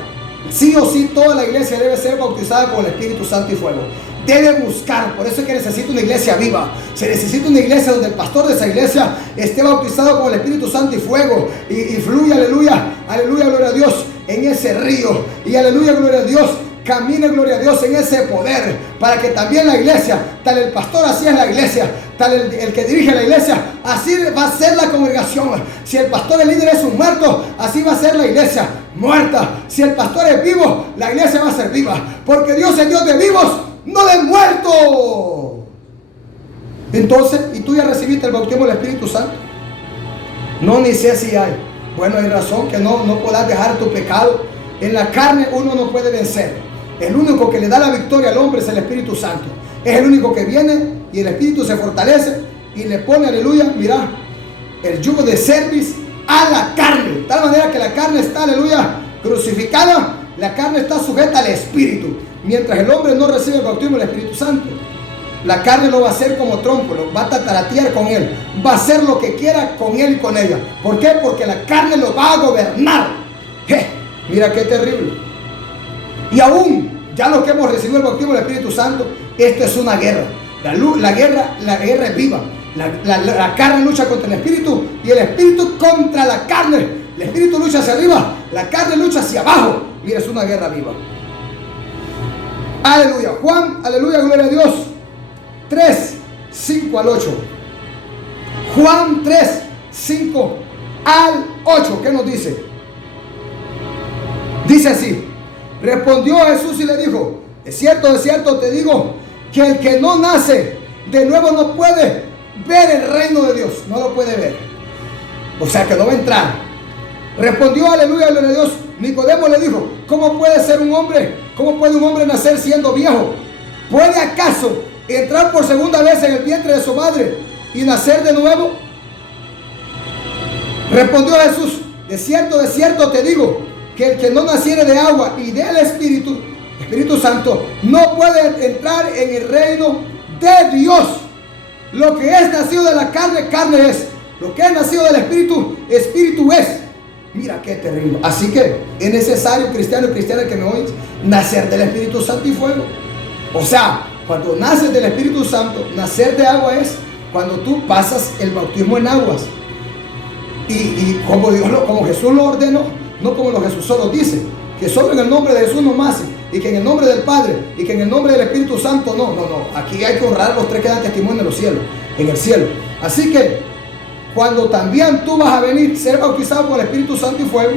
sí o sí toda la iglesia debe ser bautizada con el Espíritu Santo y fuego. Debe buscar, por eso es que necesita una iglesia viva. Se necesita una iglesia donde el pastor de esa iglesia esté bautizado con el Espíritu Santo y fuego y fluye, aleluya, aleluya, gloria a Dios, en ese río. Y aleluya, gloria a Dios, camine, gloria a Dios, en ese poder, para que también la iglesia, tal el pastor así es la iglesia, tal el que dirige la iglesia, así va a ser la congregación. Si el pastor, el líder es un muerto, así va a ser la iglesia muerta. Si el pastor es vivo, la iglesia va a ser viva, porque Dios es Dios de vivos, no de muertos. Entonces, ¿y tú ya recibiste el bautismo del Espíritu Santo? No, ni sé si hay. Bueno, hay razón que no puedas dejar tu pecado. En la carne uno no puede vencer. El único que le da la victoria al hombre es el Espíritu Santo. Es el único que viene y el Espíritu se fortalece y le pone, aleluya, mira, el yugo de cerviz a la carne. De tal manera que la carne está, aleluya, crucificada. La carne está sujeta al Espíritu. Mientras el hombre no recibe el bautismo del Espíritu Santo, la carne lo va a hacer como trompo, lo va a tataratear con él, va a hacer lo que quiera con él y con ella. ¿Por qué? Porque la carne lo va a gobernar. Mira qué terrible. Y aún, ya los que hemos recibido el bautismo del Espíritu Santo, esto es una guerra. La guerra es viva. La carne lucha contra el Espíritu y el Espíritu contra la carne. El Espíritu lucha hacia arriba, la carne lucha hacia abajo. Mira, es una guerra viva. Aleluya. Juan, aleluya, gloria a Dios. 3, 5 al 8. Juan 3, 5 al 8. ¿Qué nos dice? Dice así. Respondió Jesús y le dijo, de cierto te digo, que el que no nace de nuevo no puede ver el reino de Dios. No lo puede ver. O sea que no va a entrar. Respondió, aleluya, gloria a Dios. Nicodemo le dijo, ¿cómo puede un hombre nacer siendo viejo? ¿Puede acaso entrar por segunda vez en el vientre de su madre y nacer de nuevo? Respondió Jesús, de cierto te digo, que el que no naciere de agua y del Espíritu Santo, no puede entrar en el reino de Dios. Lo que es nacido de la carne, carne es. Lo que es nacido del Espíritu, Espíritu es. Mira qué terrible. Así que es necesario, cristiano y cristiana que me oyes, nacer del Espíritu Santo y fuego. O sea, cuando naces del Espíritu Santo, nacer de agua es cuando tú pasas el bautismo en aguas. Y como Jesús lo ordenó, no como lo Jesús solo dice, que solo en el nombre de Jesús nomás, y que en el nombre del Padre, y que en el nombre del Espíritu Santo, no. Aquí hay que honrar a los tres que dan testimonio en los cielos, en el cielo. Así que, cuando también tú vas a venir, ser bautizado por el Espíritu Santo y fuego,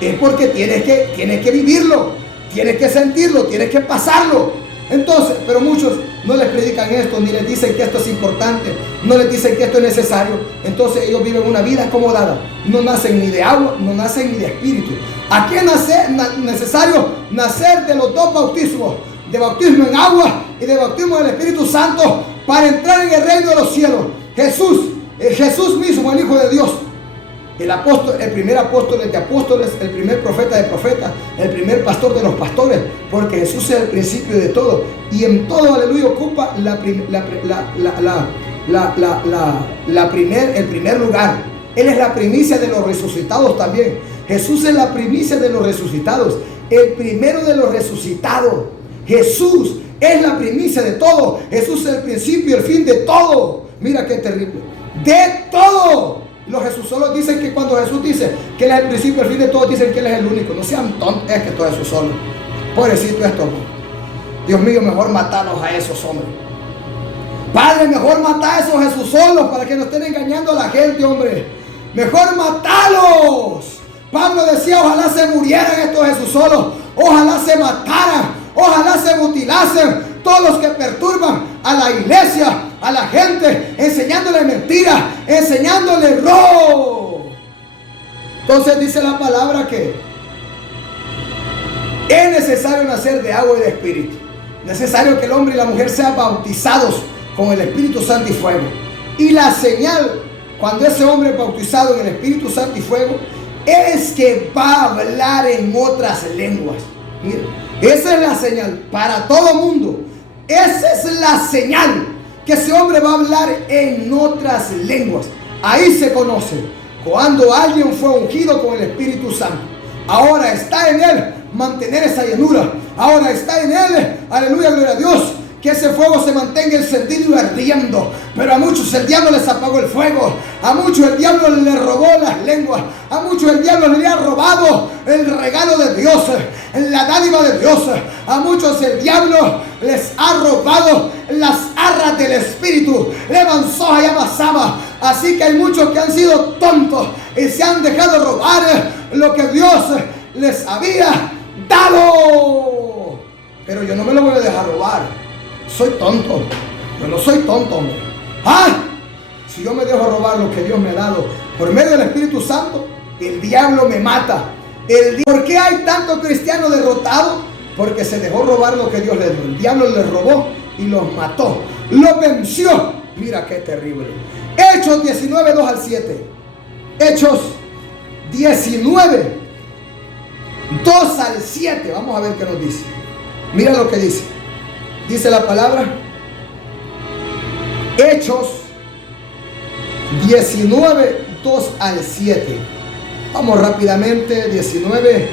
es porque tienes que vivirlo, tienes que sentirlo, tienes que pasarlo. Entonces, pero muchos no les predican esto, ni les dicen que esto es importante, no les dicen que esto es necesario. Entonces ellos viven una vida acomodada, no nacen ni de agua, no nacen ni de espíritu. Aquí es necesario nacer de los dos bautismos, de bautismo en agua y de bautismo del Espíritu Santo, para entrar en el reino de los cielos. Jesús mismo, el Hijo de Dios, el primer apóstol de apóstoles, el primer profeta de profetas, el primer pastor de los pastores, porque Jesús es el principio de todo. Y en todo, aleluya, ocupa el primer lugar. Él es la primicia de los resucitados también. Jesús es la primicia de los resucitados, el primero de los resucitados. Jesús es la primicia de todo. Jesús es el principio y el fin de todo. Mira qué terrible. De todo. Los Jesús solos dicen que cuando Jesús dice que Él es el principio y el fin de todo, dicen que Él es el único. No sean tontos, es que todo Jesús solo. Pobrecito esto. Dios mío, mejor matarlos a esos hombres. Padre, mejor matar a esos Jesús solos para que no estén engañando a la gente, hombre. Mejor matarlos. Pablo decía, ojalá se murieran estos Jesús solos. Ojalá se mataran. Ojalá se mutilasen todos los que perturban a la iglesia, a la gente, enseñándole mentiras, enseñándole robo. Entonces dice la palabra que es necesario nacer de agua y de espíritu. Necesario que el hombre y la mujer sean bautizados con el Espíritu Santo y fuego. Y la señal, cuando ese hombre es bautizado en el Espíritu Santo y fuego, es que va a hablar en otras lenguas. Mira, esa es la señal para todo mundo. Esa es la señal, que ese hombre va a hablar en otras lenguas. Ahí se conoce cuando alguien fue ungido con el Espíritu Santo. Ahora está en él mantener esa llenura. Ahora está en él, aleluya, gloria a Dios, que ese fuego se mantenga encendido y ardiendo. Pero a muchos el diablo les apagó el fuego. A muchos el diablo les robó las lenguas. A muchos el diablo le ha robado el regalo de Dios, la dádiva de Dios. A muchos el diablo les ha robado las arras del Espíritu. Levanzó y amasaba. Así que hay muchos que han sido tontos y se han dejado robar lo que Dios les había dado. Pero yo no me lo voy a dejar robar. Soy tonto. Yo no soy tonto, hombre. Si yo me dejo robar lo que Dios me ha dado por medio del Espíritu Santo, el diablo me mata. ¿Por qué hay tanto cristiano derrotado? Porque se dejó robar lo que Dios le dio. El diablo les robó y los mató. Los venció. Mira qué terrible. Hechos 19, 2 al 7. Hechos 19, 2 al 7. Vamos a ver qué nos dice. Mira lo que dice. Dice la palabra. Hechos 19, 2 al 7. Vamos rápidamente. 19,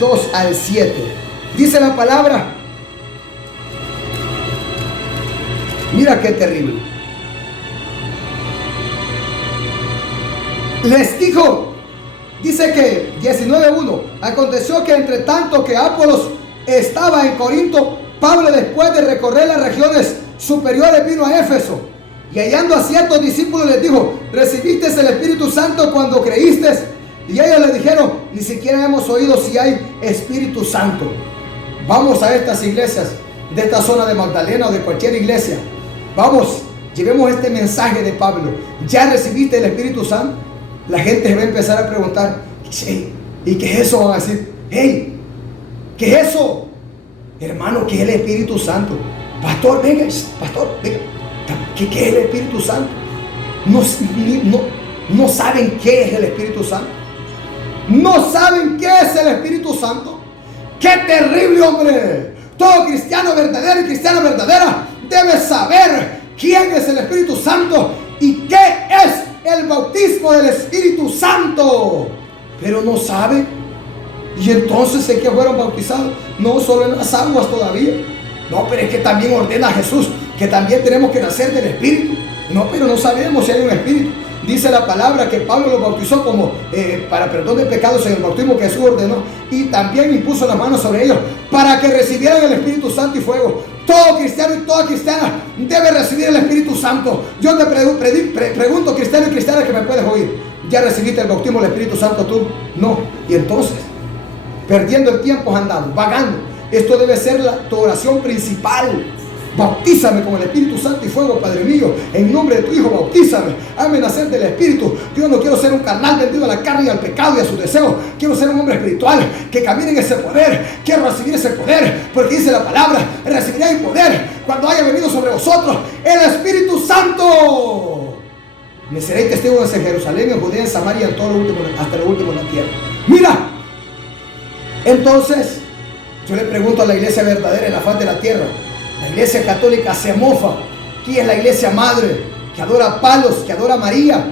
2 al 7. Dice la palabra. Mira qué terrible. Les dijo, dice que 19:1, aconteció que entre tanto que Apolos estaba en Corinto, Pablo, después de recorrer las regiones superiores, vino a Éfeso y hallando a ciertos discípulos les dijo, ¿recibiste el Espíritu Santo cuando creíste? Y ellos le dijeron, ni siquiera hemos oído si hay Espíritu Santo. Vamos a estas iglesias de esta zona de Magdalena o de cualquier iglesia. Vamos, llevemos este mensaje de Pablo. ¿Ya recibiste el Espíritu Santo? La gente se va a empezar a preguntar, hey, ¿y qué es eso? Van a decir, hey, ¿qué es eso? Hermano, ¿qué es el Espíritu Santo? Pastor, venga, ¿qué es el Espíritu Santo? No saben qué es el Espíritu Santo. No saben qué es el Espíritu Santo. ¡Qué terrible, hombre! Todo cristiano verdadero y cristiana verdadera debe saber quién es el Espíritu Santo y qué es el bautismo del Espíritu Santo. Pero no sabe. Y entonces, ¿en qué fueron bautizados? No solo en las aguas todavía. No, pero es que también ordena Jesús que también tenemos que nacer del Espíritu. No, pero no sabemos si hay un Espíritu. Dice la palabra que Pablo los bautizó como para perdón de pecados en el bautismo que Jesús ordenó. Y también impuso las manos sobre ellos para que recibieran el Espíritu Santo y fuego. Todo cristiano y toda cristiana debe recibir el Espíritu Santo. Yo te pregunto, cristiano y cristiana que me puedes oír, ¿ya recibiste el bautismo del Espíritu Santo tú? No. Y entonces, perdiendo el tiempo andando, vagando. Esto debe ser tu oración principal. Bautízame con el Espíritu Santo y fuego, Padre mío, en nombre de tu Hijo, bautízame, hazme nacer del Espíritu. Yo no quiero ser un carnal vendido a la carne y al pecado y a sus deseos. Quiero ser un hombre espiritual que camine en ese poder. Quiero recibir ese poder, porque dice la palabra, recibiré el poder cuando haya venido sobre vosotros el Espíritu Santo. Me seréis testigos en Jerusalén, en Judea, en Samaria, en todo lo último, hasta lo último de la tierra. Mira, entonces yo le pregunto a la iglesia verdadera en la faz de la tierra. La iglesia católica se mofa. ¿Quién es la iglesia madre que adora palos, que adora a María?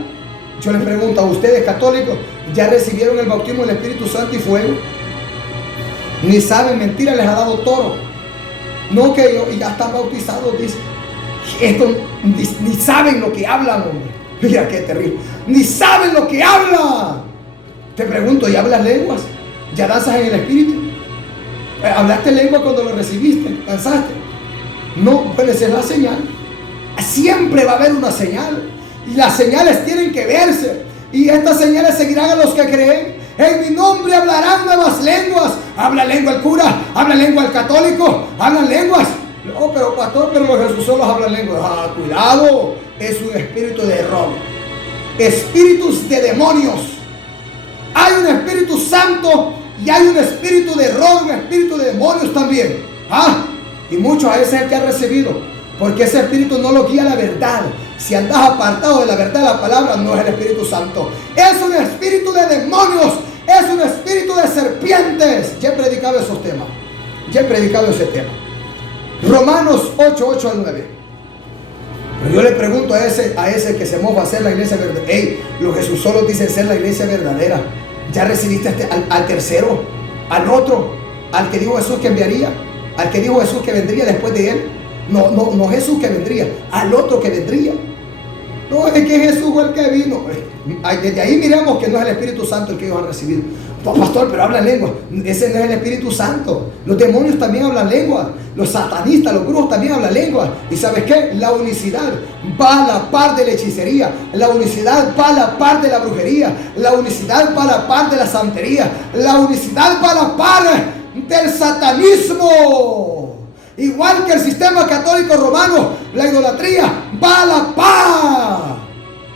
Yo les pregunto a ustedes católicos, ¿ya recibieron el bautismo del Espíritu Santo y fuego? Ni saben, mentira les ha dado toro. No, que yo ya están bautizados, dice. Esto ni saben lo que hablan, hombre. Mira qué terrible. Ni saben lo que hablan. Te pregunto, ¿ya hablas lenguas? ¿Ya danzas en el Espíritu? ¿Hablaste lengua cuando lo recibiste? ¿Danzaste? No, pues esa es la señal. Siempre va a haber una señal. Y las señales tienen que verse. Y estas señales seguirán a los que creen. En mi nombre hablarán nuevas lenguas. Habla lengua el cura, habla lengua el católico, hablan lenguas. No, pero pastor, pero los Jesús solos hablan lenguas. Cuidado, es un espíritu de error. Espíritus de demonios. Hay un Espíritu Santo y hay un espíritu de error, un espíritu de demonios también. Y muchos a ese es el que ha recibido, porque ese espíritu no lo guía a la verdad. Si andas apartado de la verdad de la palabra, no es el Espíritu Santo. Es un espíritu de demonios. Es un espíritu de serpientes. Ya he predicado esos temas. Ya he predicado ese tema. Romanos 8, 8 al 9. Pero yo le pregunto a ese que se mofa a ser la iglesia verdadera. Los Jesús solos dicen ser la iglesia verdadera. ¿Ya recibiste al tercero? ¿Al otro? ¿Al que dijo Jesús que enviaría? ¿Al que dijo Jesús que vendría después de él? No Jesús que vendría, al otro que vendría. No, es que Jesús fue el que vino. Desde ahí miramos que no es el Espíritu Santo el que ellos han recibido. Pastor, pero hablan lengua. Ese no es el Espíritu Santo. Los demonios también hablan lengua. Los satanistas, los brujos también hablan lengua. ¿Y sabes qué? La unicidad va a la par de la hechicería. La unicidad va a la par de la brujería. La unicidad va a la par de la santería. La unicidad va a la par del satanismo. Igual que el sistema católico romano, la idolatría va a la par.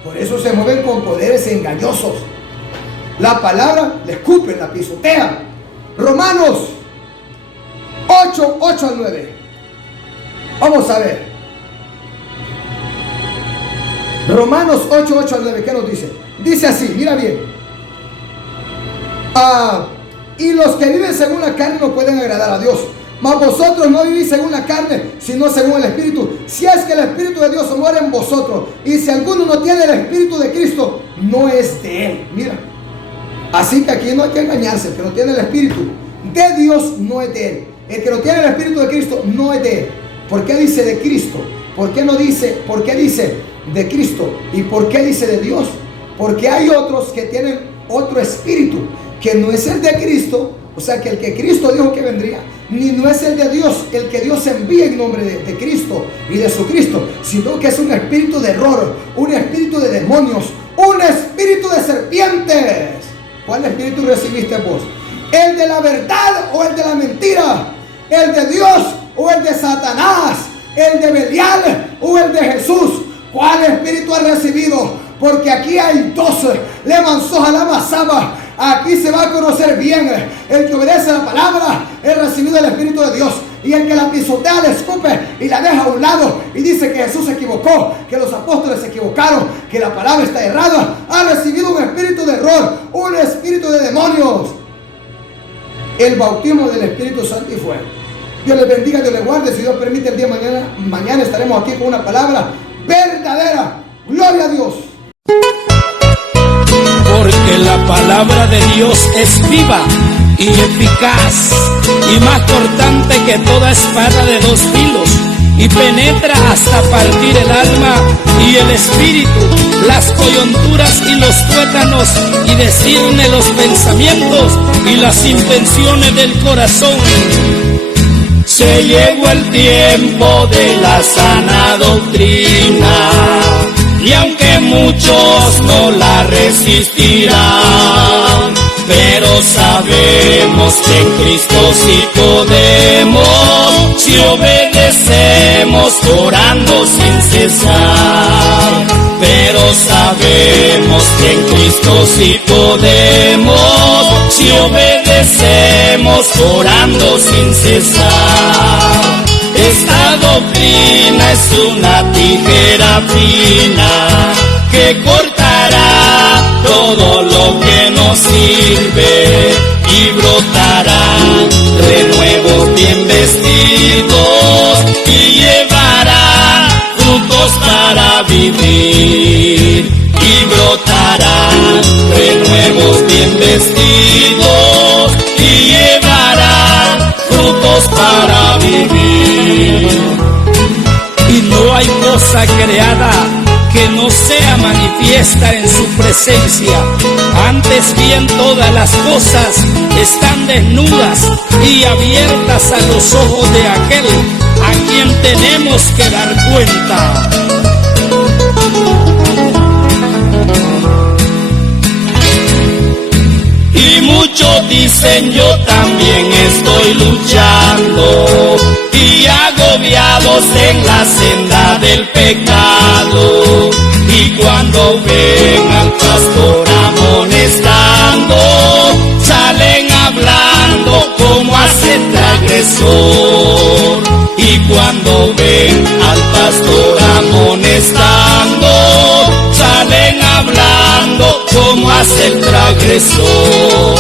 Por eso se mueven con poderes engañosos. La palabra le escupen, la pisotean. Romanos 8, 8 al 9. Vamos a ver. Romanos 8, 8 al 9. ¿Qué nos dice? Dice así, mira bien. Y los que viven según la carne no pueden agradar a Dios. Mas vosotros no vivís según la carne, sino según el Espíritu. Si es que el Espíritu de Dios mora en vosotros. Y si alguno no tiene el Espíritu de Cristo, no es de él. Mira. Así que aquí no hay que engañarse. El que no tiene el Espíritu de Dios no es de él. El que no tiene el Espíritu de Cristo no es de él. ¿Por qué dice de Cristo? ¿Por qué no dice? ¿Por qué dice de Cristo? ¿Y por qué dice de Dios? Porque hay otros que tienen otro espíritu que no es el de Cristo. O sea que el que Cristo dijo que vendría, ni no es el de Dios, el que Dios envía en nombre de Cristo y de su Cristo, sino que es un espíritu de error, un espíritu de demonios, un espíritu de serpientes. ¿Cuál espíritu recibiste vos? ¿El de la verdad o el de la mentira? ¿El de Dios o el de Satanás? ¿El de Belial o el de Jesús? ¿Cuál espíritu has recibido? Porque aquí hay 12. Le manzó a la masaba. Aquí se va a conocer bien el que obedece la palabra, el recibido del Espíritu de Dios, y el que la pisotea, le escupe y la deja a un lado y dice que Jesús se equivocó, que los apóstoles se equivocaron, que la palabra está errada, ha recibido un espíritu de error, un espíritu de demonios. El bautismo del Espíritu Santo y fuego. Dios les bendiga, Dios les guarde. Si Dios permite, el día de mañana estaremos aquí con una palabra verdadera. Gloria a Dios. Porque la palabra de Dios es viva y eficaz y más cortante que toda espada de 2 filos, y penetra hasta partir el alma y el espíritu, las coyunturas y los tuétanos, y discierne los pensamientos y las intenciones del corazón. Se llegó el tiempo de la sana doctrina, y aunque muchos no la resistirán, pero sabemos que en Cristo sí podemos, si obedecemos orando sin cesar. Pero sabemos que en Cristo sí podemos, si obedecemos orando sin cesar. Esta doctrina es una tijera fina que que cortará todo lo que nos sirve y brotará renuevos bien vestidos y llevará frutos para vivir. Y brotará renuevos bien vestidos y llevará frutos para vivir. Y no hay cosa creada que no sea manifiesta en su presencia. Antes bien todas las cosas están desnudas y abiertas a los ojos de aquel a quien tenemos que dar cuenta. Y muchos dicen yo también estoy luchando y agobiados en la senda del pecado. Y cuando ven al pastor amonestando, salen hablando como hace el agresor. Y cuando ven al pastor amonestando, salen hablando como hace el transgresor.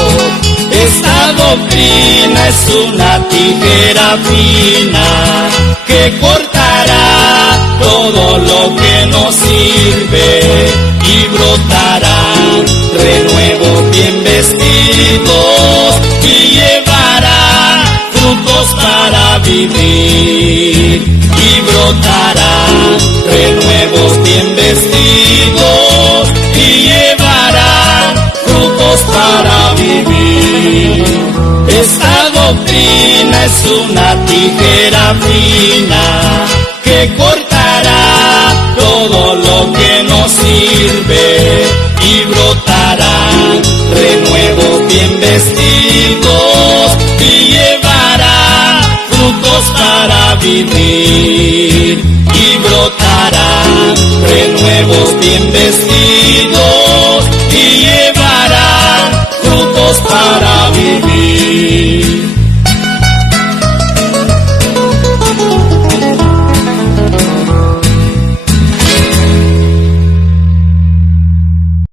Esta doctrina es una tijera fina que cortará todo lo que nos sirve y brotará renuevos bien vestidos y llevará frutos para vivir. Y brotará renuevos bien vestidos y llevará frutos para vivir. Esta doctrina es una tijera fina que cortará todo lo que nos sirve y brotará renuevos bien vestidos y llevará frutos para vivir. Y brotará renuevos bien vestidos